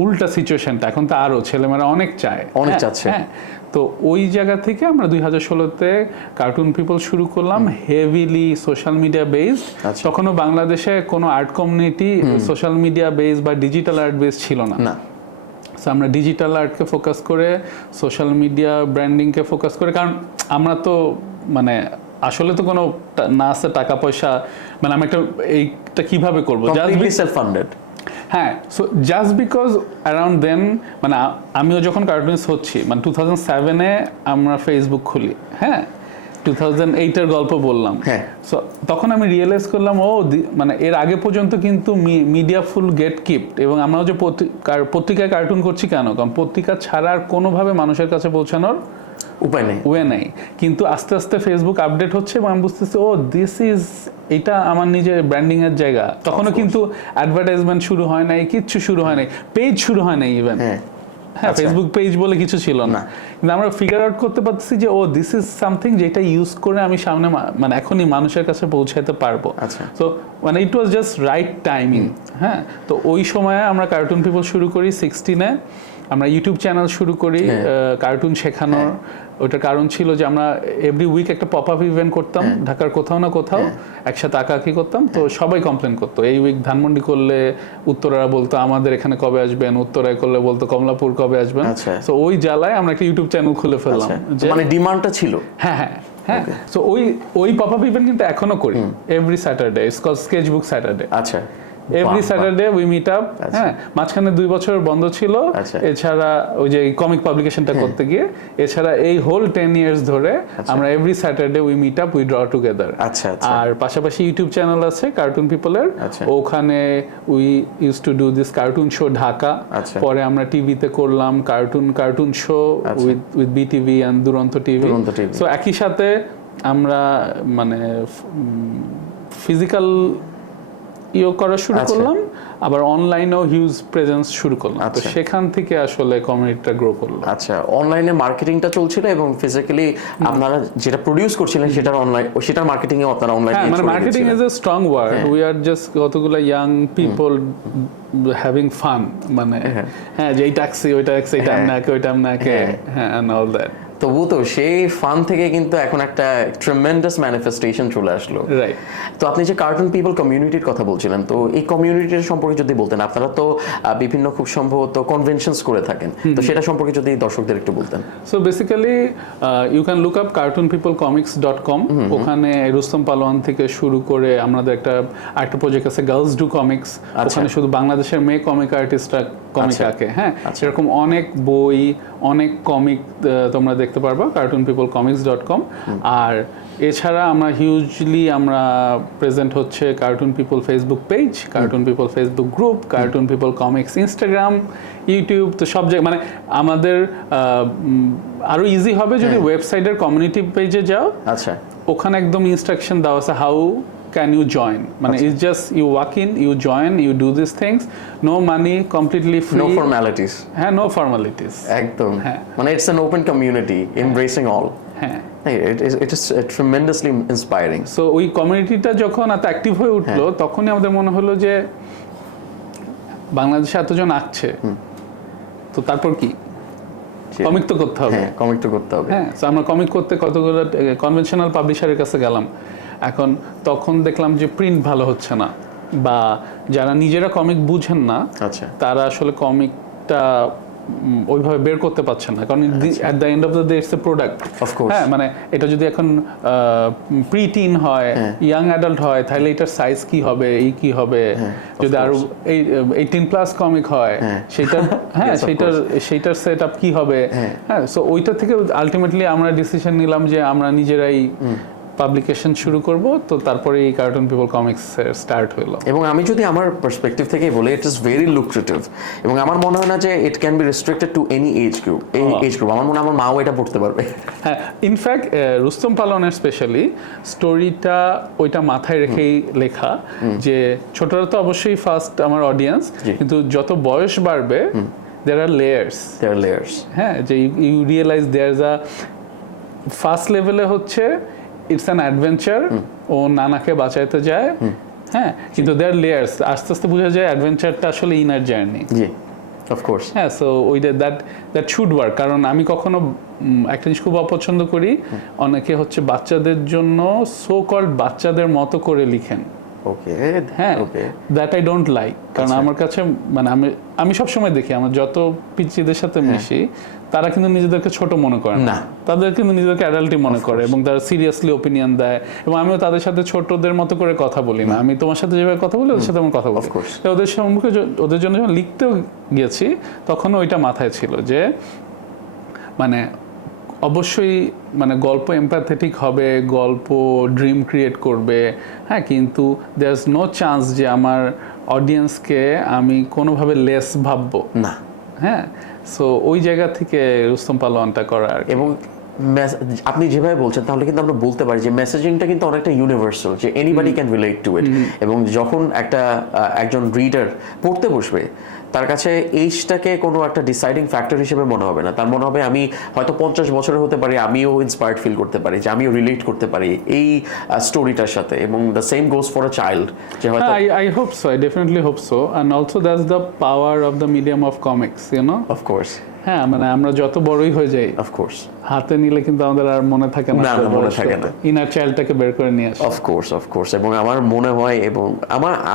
উল্টা সিচুয়েশনটা এখন তো আরো ছেলেমেয়েরা অনেক চায়, অনেক চাচ্ছে। তো ওই জায়গা থেকে আমরা 2016-তে কার্টুন পিপল শুরু করলাম, হেভিলি সোশ্যাল মিডিয়া বেসড। তখনও বাংলাদেশে কোনো art community social media based বা ডিজিটাল আর্ট বেসড ছিল না। আমরা ডিজিটাল আর্টকে ফোকাস করে, সোশ্যাল মিডিয়া ব্র্যান্ডিংকে ফোকাস করে, কারণ আমরা তো মানে আসলে তো কোনো না আছে টাকা পয়সা, মানে আমি এইটা কিভাবে করবো, সেলফ ফান্ডেড। হ্যাঁ, সো জাস্ট বিকজ অ্যারাউন্ড দেন, মানে আমিও যখন কার্টুনিস্ট হচ্ছি, মানে 2007-এ আমরা ফেসবুক খুলি। হ্যাঁ, 2008-এর গল্প বললাম। সো তখন আমি রিয়েলাইজ করলাম মানে এর আগে পর্যন্ত কিন্তু মিডিয়া ফুল গেট কিপড, এবং আমরাও যে পত্রিকায় কার্টুন করছি কেন, কারণ পত্রিকা ছাড়া আর কোনোভাবে মানুষের কাছে পৌঁছানোর উপায় নেই। কিন্তু আস্তে আস্তে ফেসবুক আপডেট হচ্ছে এবং আমি বুঝতেছি দিস ইজ, এটা আমার নিজের ব্র্যান্ডিং এর জায়গা। তখনও কিন্তু অ্যাডভার্টাইজমেন্ট শুরু হয় নাই, কিচ্ছু শুরু হয় নাই, পেজ শুরু হয় নাই ইভেন। হ্যাঁ, ফেসবুক পেজ বলে কিছু ছিল না, কিন্তু আমরা ফিগার আউট করতে পারছি যে দিস ইজ সামথিং যেটা ইউজ করে আমি সামনে মানে এখনই মানুষের কাছে পৌঁছাতে পারবো। সো মানে ইট ওয়াজ জাস্ট রাইট টাইমিং। হ্যাঁ, তো ওই সময়ে আমরা কার্টুন পিপল শুরু করি 16-এ। আমরা ইউটিউব চ্যানেল শুরু করি কার্টুন শেখানোর। ওটার কারণ ছিল যে আমরা এভরি উইক একটা পপ আপ ইভেন্ট করতাম ঢাকার কোথাও না কোথাও, একসাথে আঁকাআঁকি করতাম। তো সবাই কমপ্লেন করতো, এই উইক ধানমন্ডি করলে উত্তরারা বলতো আমাদের এখানে কবে আসবেন, উত্তরায় করলে বলতো কমলাপুর কবে আসবেন। তো ওই জ্বালায় আমরা একটা ইউটিউব চ্যানেল খুলে ফেললাম, মানে ডিমান্ডটা ছিল। হ্যাঁ, সো ওই পপ আপ ইভেন্ট কিন্তু এখনো করি every Saturday, it's called sketchbook Saturday. আচ্ছা, every Saturday we meet up. হ্যাঁ, মাঝখানে 2 বছর বন্ধ ছিল, এছাড়া ওই যে কমিক পাবলিকেশনটা করতে গিয়ে, এছাড়া এই হোল 10 ইয়ার্স ধরে আমরা every Saturday we meet up, we draw together. আর পাশাপাশি ইউটিউব চ্যানেল আছে কার্টুন পিপলের, ওখানে we use to do this cartoon show Dhaka. পরে আমরা টিভিতে করলাম cartoon show with BTV and Duronto TV. So একই সাথে আমরা মানে ফিজিক্যাল করা শুরু করলাম, আবার অনলাইনেও হিউজ প্রেজেন্স শুরু করলাম। তো সেখান থেকে আসলে কমিউনিটিটা গ্রো করলো। আচ্ছা, অনলাইনে মার্কেটিংটা চলছিল এবং ফিজিক্যালি আপনারা যেটা প্রডিউস করছিলেন সেটার মার্কেটিং এও আপনারা অনলাইনে, মানে marketing is a strong word. We are just কতগুলো ইয়াং পিপল হ্যাভিং ফান, মানে হ্যাঁ যে এই ট্যাক্সি, ওই ট্যাক্সি, এটা আমনাকে, ওইটা আমনাকে, হ্যাঁ, এন্ড অল দ্যাট। তো তবু তো সেই ফান থেকে কিন্তু এখন একটা ট্রেমেন্ডাস ম্যানিফেস্টেশন চলে আসলো। রাইট। তো আপনি যে কার্টুন পিপল কমিউনিটির কথা বলছিলেন, তো এই কমিউনিটির সম্পর্কে যদি বলতেন, আপনারা তো বিভিন্ন খুব সম্ভবত কনভেনশনস করে থাকেন, তো সেটা সম্পর্কে যদি দর্শকদের একটু বলতেন। So basically you can look up cartoonpeoplecomics.com। ওখানে রুস্তম পালোয়ান থেকে শুরু করে আমাদের একটা প্রজেক্ট আছে গার্লস ডু কমিক্স, ওখানে শুধু বাংলাদেশের মেয়ে কমিক আর্টিস্টরা কমিক আঁকে। হ্যাঁ, এরকম অনেক বই, অনেক কমিক তোমরা দেখতে পারবা cartoonpeoplecomics.com। আর এছাড়া আমরা হিউজলি প্রেজেন্ট হচ্ছে cartoon people Facebook page, cartoon people Facebook group, cartoon people comics Instagram, YouTube, তো সব জায়গায় মানে আমাদের আরো ইজি হবে যদি ওয়েবসাইটের কমিউনিটি পেজে যাও। আচ্ছা, ওখানে একদম ইনস্ট্রাকশন দেওয়া আছে হাউ can you join, মানে it's just you walk in, you join, you do these things, no money, completely free, no formalities। হ্যাঁ, no formalities একদম, হ্যাঁ, মানে it's an open community embracing all। হ্যাঁ, it is tremendously inspiring। So ওই কমিউনিটিটা যখন এত active হয়ে উঠলো, তখনই আমাদের মনে হলো যে বাংলাদেশে এতজন আসছে, তো তারপর কি কমিক তো করতে হবে। হ্যাঁ, কমিক তো করতে হবে। হ্যাঁ, সো আমরা কমিক করতে কতগুলো কনভেনশনাল পাবলিশারের কাছে গেলাম। তখন দেখলাম যে প্রিন্ট ভালো হচ্ছে না, বা যারা নিজেরা কমিক বুঝেন না, আচ্ছা, তারা আসলে কমিকটা ওইভাবে বের করতে পারছেন না, কারণ at the end of the day it's a product. হ্যাঁ, মানে এটা যদি এখন প্রি টিন হয়, ইয়াং অ্যাডাল্ট হয়, তাহলে এটার সাইজ কি হবে, এই কি হবে, যদি আরো 18+ কমিক হয় সেটা, হ্যাঁ, সেইটার সেট আপ কি হবে। হ্যাঁ, সো ওইটা থেকে আলটিমেটলি আমরা ডিসিশন নিলাম যে আমরা নিজেরাই পাবলিকেশন শুরু করব। তো তারপরে এই কার্টুন পিপল কমিক্স স্টার্ট হলো। এবং আমি যদি আমার পার্সপেক্টিভ থেকে বলি, ইট ইজ ভেরি লুক্রেটিভ, এবং আমার মনে হয় না যে it can be restricted to any age group. আমার মনে হয় আমার মাও এটা পড়তে পারবে। হ্যাঁ, ইনফ্যাক্ট রুস্তম পালোয়ানের স্পেশালি স্টোরিটা ওইটা মাথায় রেখেই লেখা যে ছোটরা তো অবশ্যই ফার্স্ট আমার অডিয়েন্স, কিন্তু যত বয়স বাড়বে there are layers। হ্যাঁ, যে you realise there a first লেভেলে হচ্ছে ইটস অ্যান অ্যাডভেঞ্চার, ও নানাকে বাঁচাইতে যায়। হ্যাঁ, কিন্তু দেয়ার লেয়ার্স, আস্তে আস্তে বোঝা যায় অ্যাডভেঞ্চারটা আসলে inner journey. G, of course. হ্যাঁ, সো দ্যাট শুড ওয়ার্ক। কারণ আমি কখনো একটা জিনিস খুব অপছন্দ করি, অনেকে হচ্ছে বাচ্চাদের জন্য সো কল্ড বাচ্চাদের মতো করে লিখেন। ওকে, হ্যাঁ, দ্যাট আই ডোন্ট লাইক। কারণ আমার কাছে মানে আমি সবসময় দেখি আমার যত পিচ্চিদের সাথে মিশি, তারা কিন্তু নিজেদেরকে ছোট মনে করে না, তাদের কিন্তু নিজেদেরকে অ্যাডাল্টই মনে করে, এবং তারা সিরিয়াসলি ওপিনিয়ন দেয়। এবং আমিও তাদের সাথে ছোটদের মতো করে কথা বলি না, আমি তোমার সাথে যেভাবে কথা বলি ওদের সাথে আমার কথা বলি। ওদের সম্মুখে ওদের জন্য যখন লিখতেও গিয়েছি, তখনও ওইটা মাথায় ছিল যে মানে অবশ্যই মানে গল্প এমপ্যাথেটিক হবে, গল্প ড্রিম ক্রিয়েট করবে। হ্যাঁ, কিন্তু দেয়ার ইজ নো চান্স যে আমার অডিয়েন্সকে আমি কোনোভাবে লেস ভাববো না। হ্যাঁ, সো ওই জায়গা থেকে রুস্তম পালোয়ানটা করার। এবং আপনি যেভাবে বলছেন, তাহলে কিন্তু আমরা বলতে পারি যে মেসেজিংটা কিন্তু অনেকটা ইউনিভার্সাল, যে এনিবডি ক্যান রিলেট টু ইট। এবং যখন একজন রিডার পড়তে বসবে, তার কাছে এইজটাকে কোনো একটা ডিসাইডিং ফ্যাক্টর হিসেবে মনে হবে না। তার মনে হবে আমি হয়তো 50 বছরের হতে পারি, আমিও ইন্সপায়ার্ড ফিল করতে পারি, যে আমিও রিলেট করতে পারি এই স্টোরিটার সাথে। এবং the same goes for a child, যে হয়তো I hope so, I definitely hope so, and also that's the power of the medium of comics, you know, of course। হ্যাঁ, মানে আমরা যত বড়ই হয়ে যাই, of course, হাতে নিলে কিন্তু আমাদের আর মনে থাকে না, মনে থাকে না, ইনার চাইল্ডটাকে বের করে নিয়ে আসে। of course। এবং আমার মনে হয়, এবং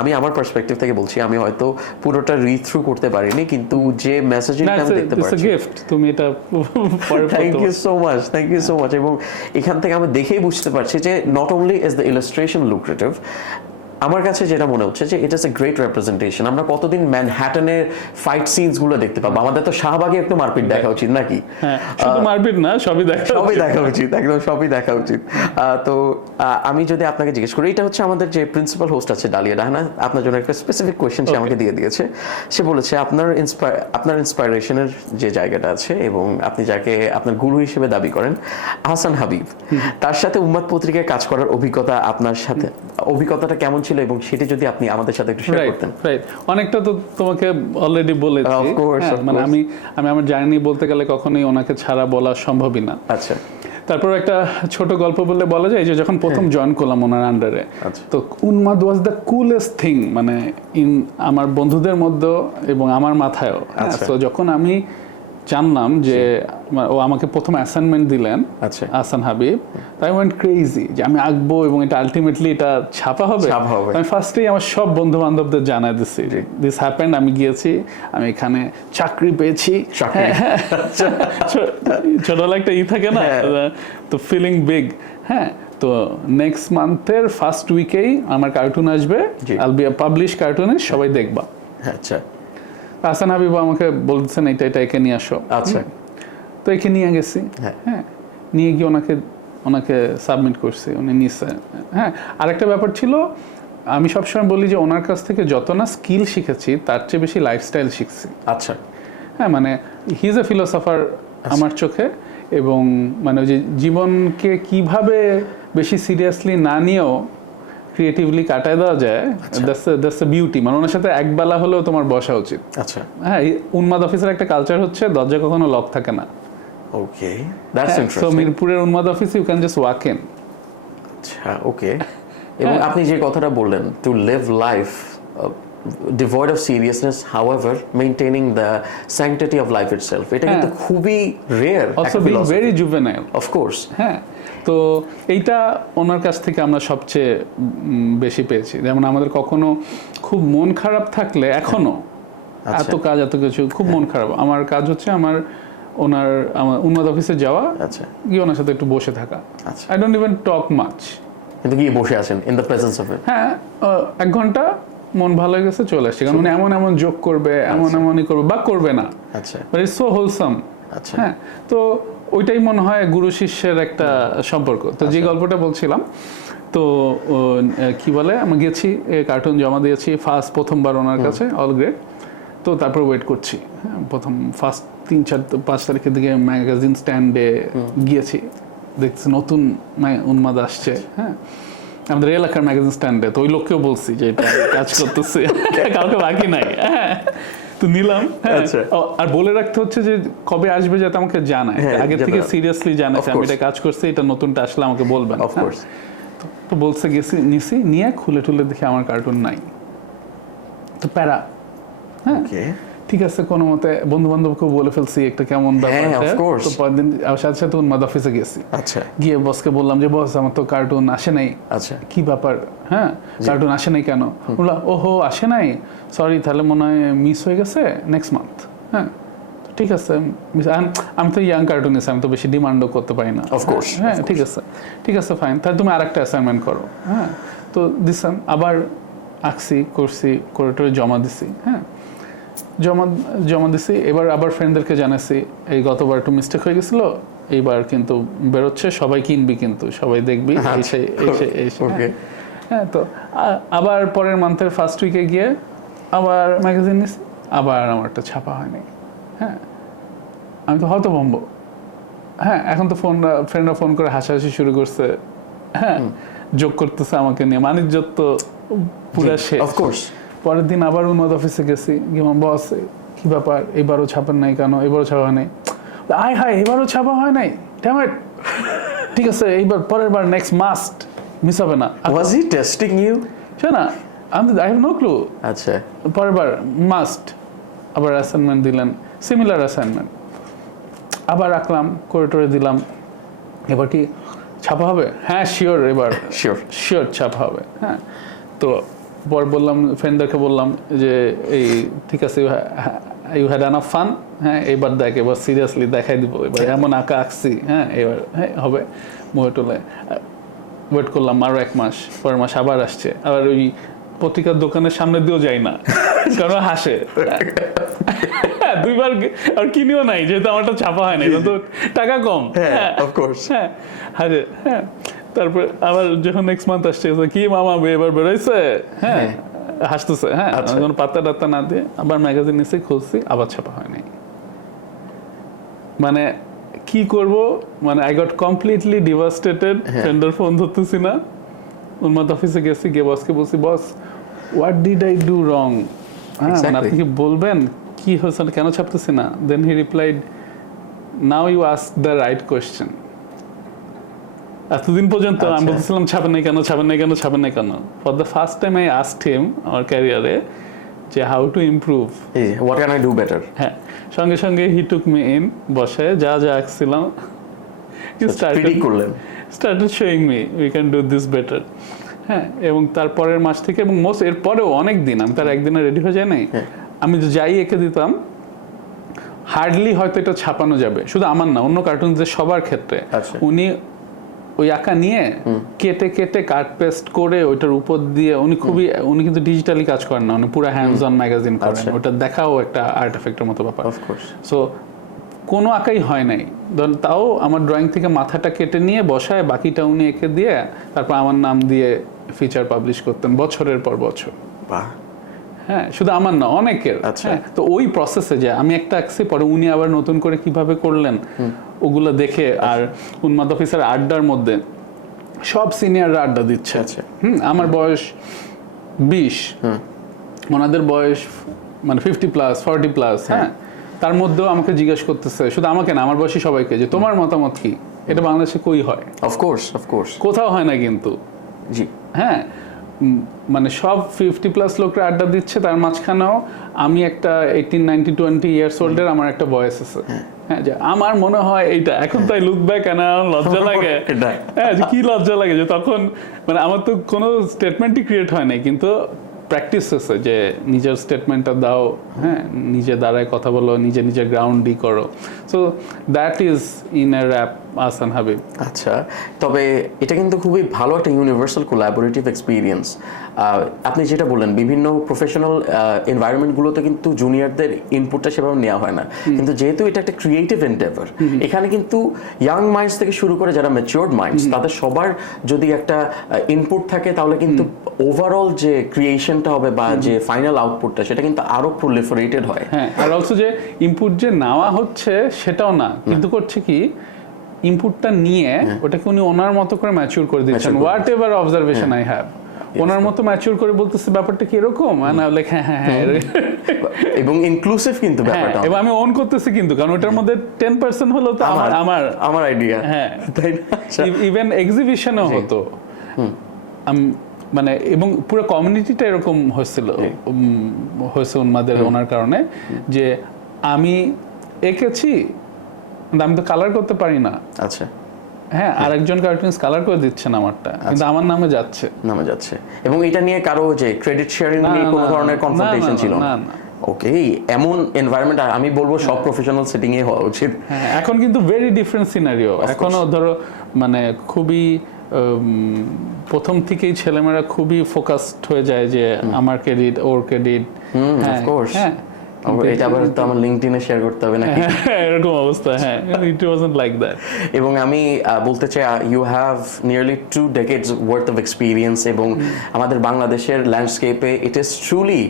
আমি আমার পার্সপেক্টিভ থেকে বলছি, আমি হয়তো পুরোটা রিড থ্রু করতে পারিনি, কিন্তু যে মেসেজিংটা আমি দেখতে পাচ্ছি, গিফট, তুমি এটা থ্যাংক ইউ সো মাচ। এবং এখান থেকে আমি দেখেই বুঝতে পারছি যে not only is the illustration lucrative, আমার কাছে যেটা মনে হচ্ছে যে it is a great representation. আমরা কতদিন ম্যানহাটনের ফাইট সিনস গুলো দেখতে পাবো, আমাদের তো শাহবাগে একটু মারপিট দেখা উচিত নাকি? শুধু মারপিট না, সবই দেখা উচিত, একদম সবই দেখা উচিত। তো আমি যদি আপনাকে জিজ্ঞেস করি, এটা হচ্ছে আমাদের যে প্রিন্সিপাল হোস্ট আছে ডালিয়া রাহানা, আপনার জন্য একটা স্পেসিফিক কোয়েশ্চেন সে আমাকে দিয়ে দিয়েছে। সে বলেছে আপনার ইন্সপাইরেশনের যে জায়গাটা আছে, এবং আপনি যাকে আপনার গুরু হিসেবে দাবি করেন, আহসান হাবিব, তার সাথে উম্মাদ পত্রিকায় কাজ করার অভিজ্ঞতাটা কেমন ছিল, এবং সেটা যদি আপনি আমাদের সাথে একটু শেয়ার করতেন। রাইট, অনেকটা তো তোমাকে অলরেডি বলেছি। মানে আমি আমার জার্নি বলতে গেলে কখনোই ওনাকে ছাড়া বলা সম্ভবই না। আচ্ছা, তারপর একটা ছোট গল্প বললে বলা যায় যে যখন প্রথম জয়েন করলাম ওনার আন্ডারে, তো উন্মাদ ওয়াজ দ্য কুলেস্ট থিং, মানে আমার বন্ধুদের মধ্যে এবং আমার মাথায়ও। তো যখন আমি জানলাম যে ও আমাকে প্রথম অ্যাসাইনমেন্ট দিলেন, আচ্ছা। আহসান হাবিব, তাই ওয়েন্ট ক্রেজি যে আমি আঁকবো এবং এটা আলটিমেটলি এটা ছাপা হবে। আমি ফার্স্টেই আমার সব বন্ধু বান্ধবদের জানাই দিচ্ছি দিস হ্যাপেন্ড, আমি গিয়েছি, আমি এখানে চাকরি পেয়েছি। ছোটবেলা একটা থাকে না, তো ফিলিং বিগ। হ্যাঁ, তো নেক্সট মান্থের ফার্স্ট উইকেই আমার কার্টুন আসবে, আইল বি পাবলিশ কার্টুনে, সবাই দেখবা। আচ্ছা। আহসান হাবিব আমাকে বলতেছেন এটা একে নিয়ে আসো। আচ্ছা। তো একে নিয়ে গেছি। হ্যাঁ, নিয়ে গিয়ে ওনাকে সাবমিট করছি, উনি নিছে। হ্যাঁ, আরেকটা ব্যাপার ছিল, আমি সবসময় বলি যে ওনার কাছ থেকে যত না স্কিল শিখেছি তার চেয়ে বেশি লাইফস্টাইল শিখছি। আচ্ছা। হ্যাঁ, মানে হি ইজ এ ফিলোসফার আমার চোখে, এবং মানে ওই যে জীবনকে কিভাবে বেশি সিরিয়াসলি না নিয়েও ক্রিয়েটিভলি কাটায় দেওয়া যায়, দ্যাটস দ্য বিউটি। মানে ওনার সাথে একবেলা হলেও তোমার বসা উচিত। আচ্ছা। হ্যাঁ, উন্মাদ অফিসের একটা কালচার হচ্ছে দরজা কখনো লক থাকে না। ওকে, দ্যাটস ইন্টারেস্টিং। সো মিরপুরের উন্মাদ অফিসে you can just walk in. আচ্ছা, ওকে। এবং আপনি যে কথাটা বললেন, to live life devoid of seriousness, however maintaining the sanctity of life itself, এটা কিন্তু খুবই rare. also being very juvenile, of course. হ্যাঁ, তো এইটা ওনার কাছ থেকে আমরা সবচেয়ে বেশি পেয়েছি। যেমন আমাদের কখনো খুব মন খারাপ থাকলে, এখনো এত কাজ এত কিছু, খুব মন খারাপ, আমার কাজ হচ্ছে আমার উন্মাদ অফিসে যাওয়া, গিয়ে ওনার সাথে একটু বসে থাকা। I don't even talk much, কিন্তু গিয়ে বসে আছেন in the presence of it। হ্যাঁ, 1 ঘন্টা মন ভালো হয়ে গেছে, চলে আসছে। কারণ উনি এমন যোগ করবে, এমনই করবে বা করবে না। আচ্ছা, বাট ইটস সো হোলসাম। আচ্ছা। হ্যাঁ, তো ওইটাই মনে হয় গুরু শিষ্যের একটা সম্পর্ক। তো যে গল্পটা বলছিলাম, তো কি বলে, আমি গেছি, কার্টুন জমা দিয়েছি প্রথমবার ওনার কাছে, অল গ্রেড। তো তারপর ওয়েট করছি। প্রথম ফার্স্ট 3-4-5 তারিখের দিকে ম্যাগাজিন স্ট্যান্ডে গিয়েছি, দেখছি নতুন উন্মাদ আসছে। হ্যাঁ, আমাদের এলাকার ম্যাগাজিন স্ট্যান্ডে। তো ওই লোককেও বলছি যে এটা কাজ করতেছে, কাউকে বাকি নাই। হ্যাঁ, তো নিলাম। আর বলে রাখতে হচ্ছে যে কবে আসবে যাতে আমাকে জানায়, আগে থেকে সিরিয়াসলি জানায় আমি এটা কাজ করছি, এটা নতুনটা আসলে আমাকে বলবেন। তো বলছে, নিছি, নিয়ে খুলে টুলে দেখি আমার কার্টুন নাই। তো প্যারা। হ্যাঁ, ঠিক আছে, কোনো মতে বন্ধু বান্ধবকেও বলে ফেলছি একটা কেমন ব্যাপার। তো পরের দিন সাথে সাথে উন্মাদ অফিসে গেছি। গিয়ে বসকে বললাম যে বস, আমার তো কার্টুন আসে নাই। কি ব্যাপার? হ্যাঁ, কার্টুন আসে নাই কেন? বললাম ওহো আসে নাই, সরি, তাহলে মনে হয় মিস হয়ে গেছে, নেক্সট মান্থ। হ্যাঁ, ঠিক আছে, আমি তো ইয়াং কার্টুনিস্ট, আমি তো বেশি ডিমান্ডও করতে পারি না। হ্যাঁ, ঠিক আছে ফাইন, তাহলে তুমি আরেকটা অ্যাসাইনমেন্ট করো। হ্যাঁ, তো দিলাম, আবার আঁকছি, করছি, করে জমা দিছি। হ্যাঁ, জমা দিছি, এবার আবার ফ্রেন্ডদেরকে জানাচ্ছি এই গতবার একটু মিস্টেক হয়ে গেছিল, এইবার কিন্তু বেরোচ্ছে, সবাই কিনবি, কিন্তু সবাই দেখবি। হ্যাঁ, তো আবার পরের মান্থের ফার্স্ট উইকে গিয়ে আবার ম্যাগাজিন নিছি, আবার আমারটা ছাপা হয়নি। হ্যাঁ, আমি তো হতভম্ব। হ্যাঁ, এখন তো ফ্রেন্ডরা ফোন করে হাসাহাসি শুরু করছে। হ্যাঁ, যোগ করতেছে আমাকে নিয়ে, বাণিজ্য তো পুরা শেষ। পরের দিন আবার উন্মাদ অফিসে গেছি, বস কি ব্যাপার, এবারও ছাপার নাই কেন? এবারও ছাপা হয় নাই। হাই, এবারও ছাপা হয় নাই, ড্যাম ইট। ঠিক আছে, এইবার পরের বার নেক্সট মাস্ট, মিস হবে না। Was he testing you? না, I have no clue। আচ্ছা, পরের বার মাস্ট। আবার অ্যাসাইনমেন্ট দিলেন, সিমিলার অ্যাসাইনমেন্ট, আবার রাখলাম, করে দিলাম। এবার কি ছাপা হবে? হ্যাঁ, শিওর, এবার শিওর ছাপা হবে। হ্যাঁ, তো পর বললাম, ফ্রেন্ডদেরকে বললাম যে এই ঠিক আছে, ইউ হ্যাড এনাফ ফান। হ্যাঁ, এবার এবার সিরিয়াসলি দেখাই দিব, এবার এমন আঁকছি। হ্যাঁ, এবার হবে। মুহে টোলে ওয়েট করলাম আরো 1 মাস, পরের মাস আবার আসছে। আবার ওই পত্রিকার দোকানের সামনে দিয়েও যাই না, কারণ হাসে। 2 বার আর কিনিও নাই, যেহেতু আমারটা ছাপা হয় না, তো টাকা কম। হ্যাঁ, তারপর আবার যখন নেক্সট মান্থ আসছে, কি মামা এবার বেরোইছে? হ্যাঁ, হাসতেছে। হ্যাঁ, যখন পাত্তা টাত্তা না দিয়ে আবার ম্যাগাজিন নিচে খুলছি, আবার ছাপা হয় নাই। মানে কি করব, মানে আই গট কমপ্লিটলি ডিভাস্টেটেড। ফ্রেন্ডের ফোন ধরতেছি না, উন্মাদ অফিসে গেছি, গিয়ে বসকে বলছি, boss what did I do wrong? হ্যাঁ, আপনি কি বলবেন কি হয়েছে, কেন ছাপতেছি না? Then he replied, now you ask the right question. এতদিন পর্যন্ত আমি বলতেছিলাম ছাপেন নাই কেন। For the first time I asked him আমার ক্যারিয়ারে যে how to improve, what can I do better. হ্যাঁ, সঙ্গে সঙ্গে হি টুক মি ইন, বসে যা যা আঁকছিলাম started showing me we can do this better. হ্যাঁ, এবং তারপরের মাস থেকে এবং মোস্ট এরপরেও অনেক দিন আমি তার একদিনে রেডি হয়ে যাই নাই, আমি যাই এঁকে দিতাম হার্ডলি হয়তো এটা ছাপানো যাবে, শুধু আমার না অন্য কার্টুনদের সবার ক্ষেত্রে। উনি ওই আঁকা নিয়ে কেটে কেটে কাট পেস্ট করে ওইটার উপর দিয়ে উনি কিন্তু ডিজিটালি কাজ করেন না, উনি পুরো হ্যান্ডস অন ম্যাগাজিন করেন, ওটা দেখাও একটা আর্ট এফেক্টের মতো ব্যাপার। সো কোনো আঁকাই হয় নাই, তাও আমার ড্রয়িং থেকে মাথাটা কেটে নিয়ে বসায়, বাকিটা উনি এঁকে দিয়ে তারপর আমার নাম দিয়ে ফিচার পাবলিশ করতেন বছরের পর বছর। হ্যাঁ, শুধু আমার না অনেকের। তো ওই প্রসেসে যে আমি একটা আঁকছি, পরে উনি আবার নতুন করে কিভাবে করলেন ওগুলো দেখে, আর উন্মাদ অফিসের আড্ডার মধ্যে সব সিনিয়ররা আড্ডা দিচ্ছে। আমার বয়স 20, ওনাদের বয়স মানে 50+, 40+। হ্যাঁ, তার মধ্যেও আমাকে জিজ্ঞেস করতেছে, শুধু আমাকে না আমার বয়সী সবাইকে, যে তোমার মতামত কি, এটা বাংলাদেশে কই হয়? অফকোর্স কোথাও হয় না কিন্তু। জি, হ্যাঁ, মানে সব 50+ লোকরা আড্ডা দিচ্ছে, তার মাঝখানেও আমি একটা 18, 19, 20 ইয়ার্স ওল্ডের আমার একটা বয়স আছে। হ্যাঁ, যে আমার মনে হয় এইটা এখন তাই লুক ব্যাক না লজ্জা লাগে। হ্যাঁ, যে কি লজ্জা লাগে যে তখন মানে আমার তো কোনো স্টেটমেন্টই ক্রিয়েট হয় নাই, কিন্তু প্র্যাকটিস আছে যে নিজের স্টেটমেন্টটা দাও, হ্যাঁ, নিজে দাঁড়ায় কথা বলো, নিজের গ্রাউন্ডই করো। So that is in a wrap Ahsan Habib. আচ্ছা, তবে এটা কিন্তু খুবই ভালো একটা ইউনিভার্সাল কোলাবোরেটিভ এক্সপিরিয়েন্স। আপনি যেটা বললেন, বিভিন্ন প্রফেশনাল এনভায়রনমেন্টগুলোতে কিন্তু জুনিয়রদের ইনপুটটা সেভাবে নেওয়া হয় না, কিন্তু যেহেতু এটা একটা ক্রিয়েটিভ এন্ডেভার, এখানে কিন্তু ইয়াং মাইন্ডস থেকে শুরু করে যারা ম্যাচিওরড মাইন্ডস, তাদের সবার যদি একটা ইনপুট থাকে, তাহলে কিন্তু ওভারঅল যে ক্রিয়েশনটা হবে বা যে ফাইনাল আউটপুটটা, সেটা কিন্তু আরো প্রলিফারেটেড হয়। হ্যাঁ, আর অলসো যে ইনপুট যে নেওয়া হচ্ছে সেটাও না, কিন্তু করছে কি ইনপুটটা নিয়ে ওটাকে উনি ওনার মতো করে ম্যাচিউর করে দিচ্ছেন, whatever observation I have, ওনার মতো ম্যাচিউর করে বলতেছে ব্যাপারটা কি এরকম, হ্যাঁ, এবং ইনক্লুসিভ কিন্তু ব্যাপারটা, এবং আমি অন করতেছি কিন্তু, কারণ ওটার মধ্যে 10% হলো তো আমার আইডিয়া। হ্যাঁ, তাই না, ইভেন এক্সিবিশনও হতো, মানে এবং পুরো কমিউনিটিটা এরকম হয়েছে উন্মাদের ওনার কারণে, যে আমি এঁকেছি আমি তো কালার করতে পারি না। আচ্ছা, হ্যাঁ, আরেকজন কার্টুনিস্ট কালার করে দিচ্ছেন আমারটা, কিন্তু আমার নামে যাচ্ছে, এবং এটা নিয়ে কারো যে ক্রেডিট শেয়ারিং নিয়ে কোনো ধরনের কনফ্রন্টেশন ছিল না। ওকে, এমন এনভায়রনমেন্ট আমি বলবো সব প্রফেশনাল সেটিং এ হওয়া উচিত। হ্যাঁ, এখন কিন্তু ভেরি ডিফারেন্ট সিনারিও, এখনো ধরো মানে খুবই প্রথম থেকেই ছেলেমেয়েরা খুবই ফোকাসড হয়ে যায় যে আমার ক্রেডিট ওর ক্রেডিট। হ্যাঁ, এটা আবার তো আমার লিংকডইনে শেয়ার করতে হবে নাকি, এরকম অবস্থা। হ্যাঁ, ইট ওয়াজন্ট লাইক দ্যাট। এবং আমি বলতে চাই you have nearly 2 decades worth of experience, এবং আমাদের বাংলাদেশের ল্যান্ডস্কেপে ইট ইজ ট্রুলি,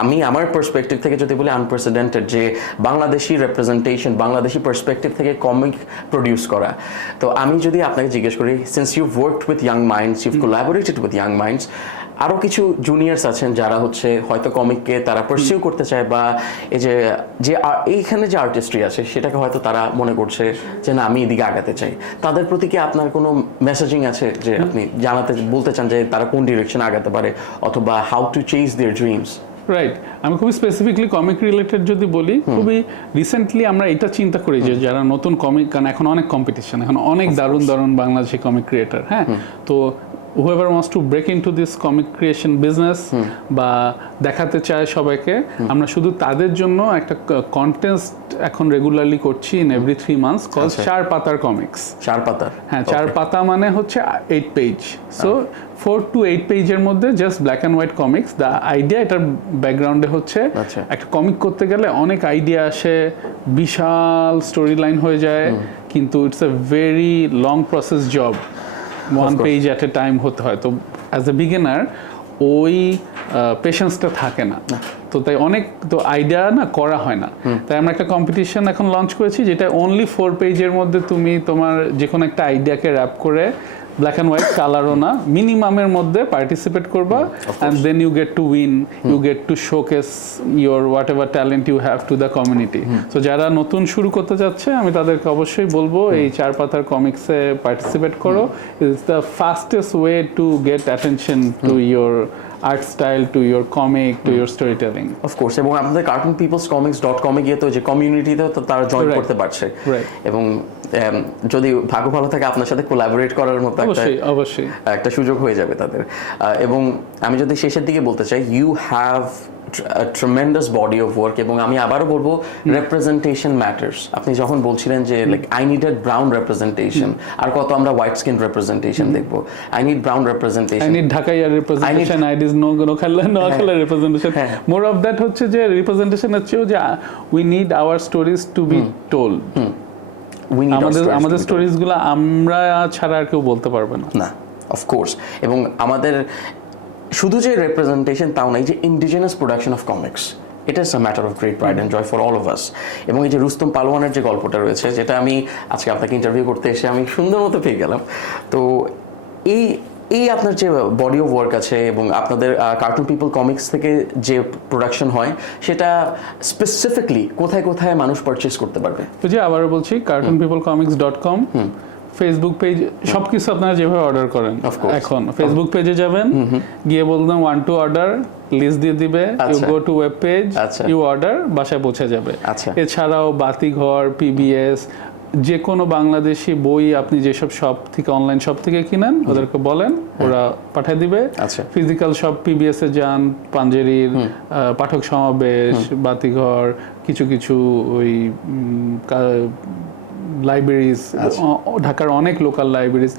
আমি আমার পার্সপেক্টিভ থেকে যদি বলি, আনপ্রেসিডেন্টেড যে বাংলাদেশি রিপ্রেজেন্টেশন, বাংলাদেশি পার্সপেক্টিভ থেকে কমিক প্রডিউস করা। তো আমি যদি আপনাকে জিজ্ঞেস করি, since you worked with young minds, you collaborated with young minds, আরও কিছু জুনিয়র্স আছেন যারা হচ্ছে হয়তো কমিককে তারা পারসিউ করতে চায়, বা এই যে এইখানে যে আর্টিস্ট্রি আছে সেটাকে হয়তো তারা মনে করছে যে না আমি এদিকে আগাতে চাই, তাদের প্রতি কি আপনার কোনো মেসেজিং আছে যে আপনি বলতে চান যে তারা কোন ডিরেকশনে আগাতে পারে, অথবা how to chase their dreams? Right, আমি খুবই স্পেসিফিকলি কমিক রিলেটেড যদি বলি, খুবই রিসেন্টলি আমরা এটা চিন্তা করি যে যারা নতুন কমিক, কারণ এখন অনেক কম্পিটিশন, এখন অনেক দারুণ বাংলাদেশি কমিক ক্রিয়েটার। হ্যাঁ, তো whoever wants to break into this comic creation business বা দেখাতে চায় সবাইকে, আমরা শুধু তাদের জন্য একটা কন্টেস্ট এখন রেগুলারলি করছি ইন এভরি 3 months কল 4 পাতার কমিক্স। 4 পাতা? হ্যাঁ, 4 পাতা মানে হচ্ছে 8 পেজ, সো 4 to 8 পেজের মধ্যে just black and white comics. The idea এটার ব্যাকগ্রাউন্ডে হচ্ছে একটা কমিক করতে গেলে অনেক আইডিয়া আসে, বিশাল স্টোরি লাইন হয়ে যায়, কিন্তু it's a very long process job, 1 page at a time হতে হয়। তো অ্যাজ এ বিগিনার ওই পেশেন্সটা থাকে না, তো তাই অনেক তো আইডিয়া না করা হয় না। তাই আমরা একটা কম্পিটিশন এখন লঞ্চ করেছি যেটা অনলি 4 পেজের মধ্যে তুমি তোমার যে কোনো একটা আইডিয়াকে র্যাপ করে, ব্ল্যাক অ্যান্ড হোয়াইট কালারও না, মিনিমামের মধ্যে পার্টিসিপেট করবা, and then you get to win, you get to showcase your whatever talent you have to the community. তো যারা নতুন শুরু করতে যাচ্ছে আমি তাদেরকে অবশ্যই বলবো এই 4 পাতার কমিক্সে পার্টিসিপেট করো। It's the fastest way to get attention to your art style to your comic to your storytelling. Of course, এবং আপনাদের cartoonpeoplescomics.com এ গিয়ে তো যে কমিউনিটিতে তো তারা জয়েন Right. করতে পারছে, Right. এবং যদি ভাগ্য ভালো থাকে আপনার সাথে কোলাবোরেট করার মতো অবশ্যই একটা সুযোগ হয়ে যাবে তাদের। এবং আমি যদি শেষের দিকে বলতে চাই, you have a tremendous body of work, এবং আমি আবারও বলবো representation matters. আপনি যখন বলছিলেন যে like I needed brown representation, আর কত আমরা হোয়াইট স্কিন representation দেখবো, I need brown I representation, need Dhaka representation, I need Noakhela representation. More of that হচ্ছে যে representation হচ্ছে যে we need our stories to be told. we need our stories আমাদের to be told. Stories গুলো আমরা ছাড়া আর কেউ বলতে পারবে না। না, অফকোর্স, এবং আমাদের শুধু যে রিপ্রেজেন্টেশন তাও নাই, যে ইন্ডিজিনাস প্রোডাকশন অফ কমিক্স, এটা is a matter of great pride and joy for all of us. এবং এই যে রুস্তম পালোয়ানের যে গল্পটা রয়েছে, যেটা আমি আজকে আপনাকে ইন্টারভিউ করতে এসে আমি সুন্দর মতো পেয়ে গেলাম, তো এই আপনার যে বডি অফ ওয়ার্ক আছে এবং আপনাদের কার্টুন পিপল কমিক্স থেকে যে প্রোডাকশন হয়, সেটা স্পেসিফিকলি কোথায় কোথায় মানুষ পারচেজ করতে পারবে? তো যে আবারও বলছি, cartoonpeoplecomics.com, ফেসবুক পেজ, সবকিছু আপনারা যেভাবে অর্ডার করেন এখন ফেসবুক পেজে যাবেন, গিয়ে বলবেন ওয়ান টু অর্ডার, লিস্ট দিয়ে দিবে, you go to web page, you order, বাসায় পৌঁছে যাবে। এছাড়াও বাতিঘর, পিবিএস, যে কোনো বাংলাদেশি বই আপনি যেসব শপ থেকে, অনলাইন শপ থেকে কিনেন, ওদেরকে বলেন, ওরা পাঠিয়ে দিবে। ফিজিক্যাল শপ পিবিএস এ যান, পাঞ্জেরির পাঠক সমাবেশ, বাতিঘর, কিছু কিছু ওই লাইব্রেরিজ, ঢাকার অনেক লোকাল লাইব্রেরিজ,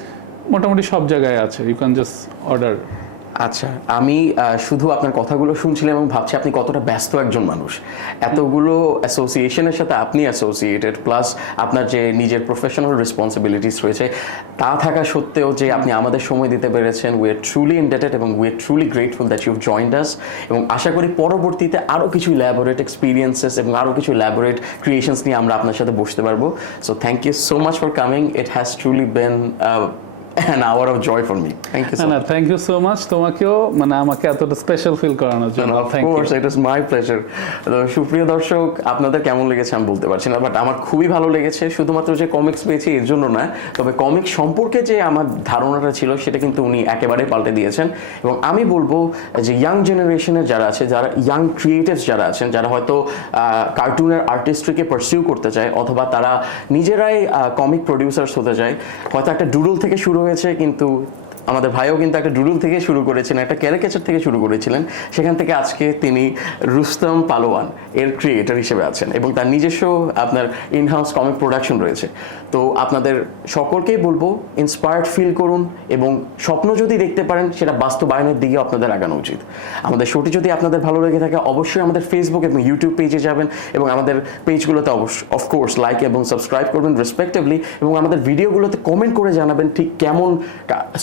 মোটামুটি সব জায়গায় আছে, ইউ ক্যান জাস্ট অর্ডার। আচ্ছা, আমি শুধু আপনার কথাগুলো শুনছিলাম এবং ভাবছি আপনি কতটা ব্যস্ত একজন মানুষ, এতগুলো অ্যাসোসিয়েশনের সাথে আপনি অ্যাসোসিয়েটেড, প্লাস আপনার যে নিজের প্রফেশনাল রেসপন্সিবিলিটিস রয়েছে, তা থাকা সত্ত্বেও যে আপনি আমাদের সময় দিতে পেরেছেন, উই আর ট্রুলি ইন্ডেটেড এবং we are truly grateful that you joined us. এবং আশা করি পরবর্তীতে আরও কিছু ল্যাবোরেট এক্সপিরিয়েন্সেস এবং আরও কিছু ল্যাবোরেট ক্রিয়েশনস নিয়ে আমরা আপনার সাথে বসতে পারবো। So thank you so much for coming, it has truly been an hour of joy for me. Thank you so much. Thank you so much তোমাকেও, মানে আমাকে এতটা স্পেশাল ফিল করানোর জন্য। Of course, it is my pleasure. তো সুপ্রিয় দর্শক, আপনাদের কেমন লেগেছে আমি বলতে পারছি না, বাট আমার খুবই ভালো লেগেছে। শুধুমাত্র যে কমিক্স পেয়েছি এর জন্য না, তবে কমিক্স সম্পর্কে যে আমার ধারণাটা ছিল সেটা কিন্তু উনি একেবারে পাল্টে দিয়েছেন। এবং আমি বলবো যে ইয়াং জেনারেশনের যারা আছে, যারা ইয়াং ক্রিয়েটিভস যারা আছেন, যারা হয়তো কার্টুনের আর্টিস্ট্রিকে পারসিউ করতে চায়, অথবা তারা নিজেরাই কমিক প্রডিউসার্স হতে চায়, হয়তো একটা ডুডল থেকে শুরু হয়েছে, কিন্তু আমাদের ভাইও কিন্তু একটা ডুডল থেকে শুরু করেছিলেন, একটা ক্যারিকেচার থেকে শুরু করেছিলেন, সেখান থেকে আজকে তিনি রুস্তম পালোয়ান এর ক্রিয়েটর হিসেবে আছেন এবং তার নিজস্ব আপনার ইনহাউস কমিক প্রোডাকশন রয়েছে। তো আপনাদের সকলকেই বলবো, ইন্সপায়ার্ড ফিল করুন এবং স্বপ্ন যদি দেখতে পারেন সেটা বাস্তবায়নের দিকে আপনাদের আগানো উচিত। আমাদের শোটি যদি আপনাদের ভালো লেগে থাকে, অবশ্যই আমাদের ফেসবুক এবং ইউটিউব পেজে যাবেন এবং আমাদের পেজগুলোতে অফকোর্স লাইক এবং সাবস্ক্রাইব করবেন রেসপেক্টিভলি, এবং আমাদের ভিডিওগুলোতে কমেন্ট করে জানাবেন ঠিক কেমন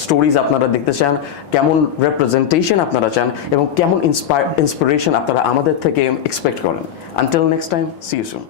স্টোরিজ আপনারা দেখতে চান, কেমন রিপ্রেজেন্টেশন আপনারা চান, এবং কেমন ইন্সপিরেশন আপনারা আমাদের থেকে এক্সপেক্ট করেন। Until next time, see you soon.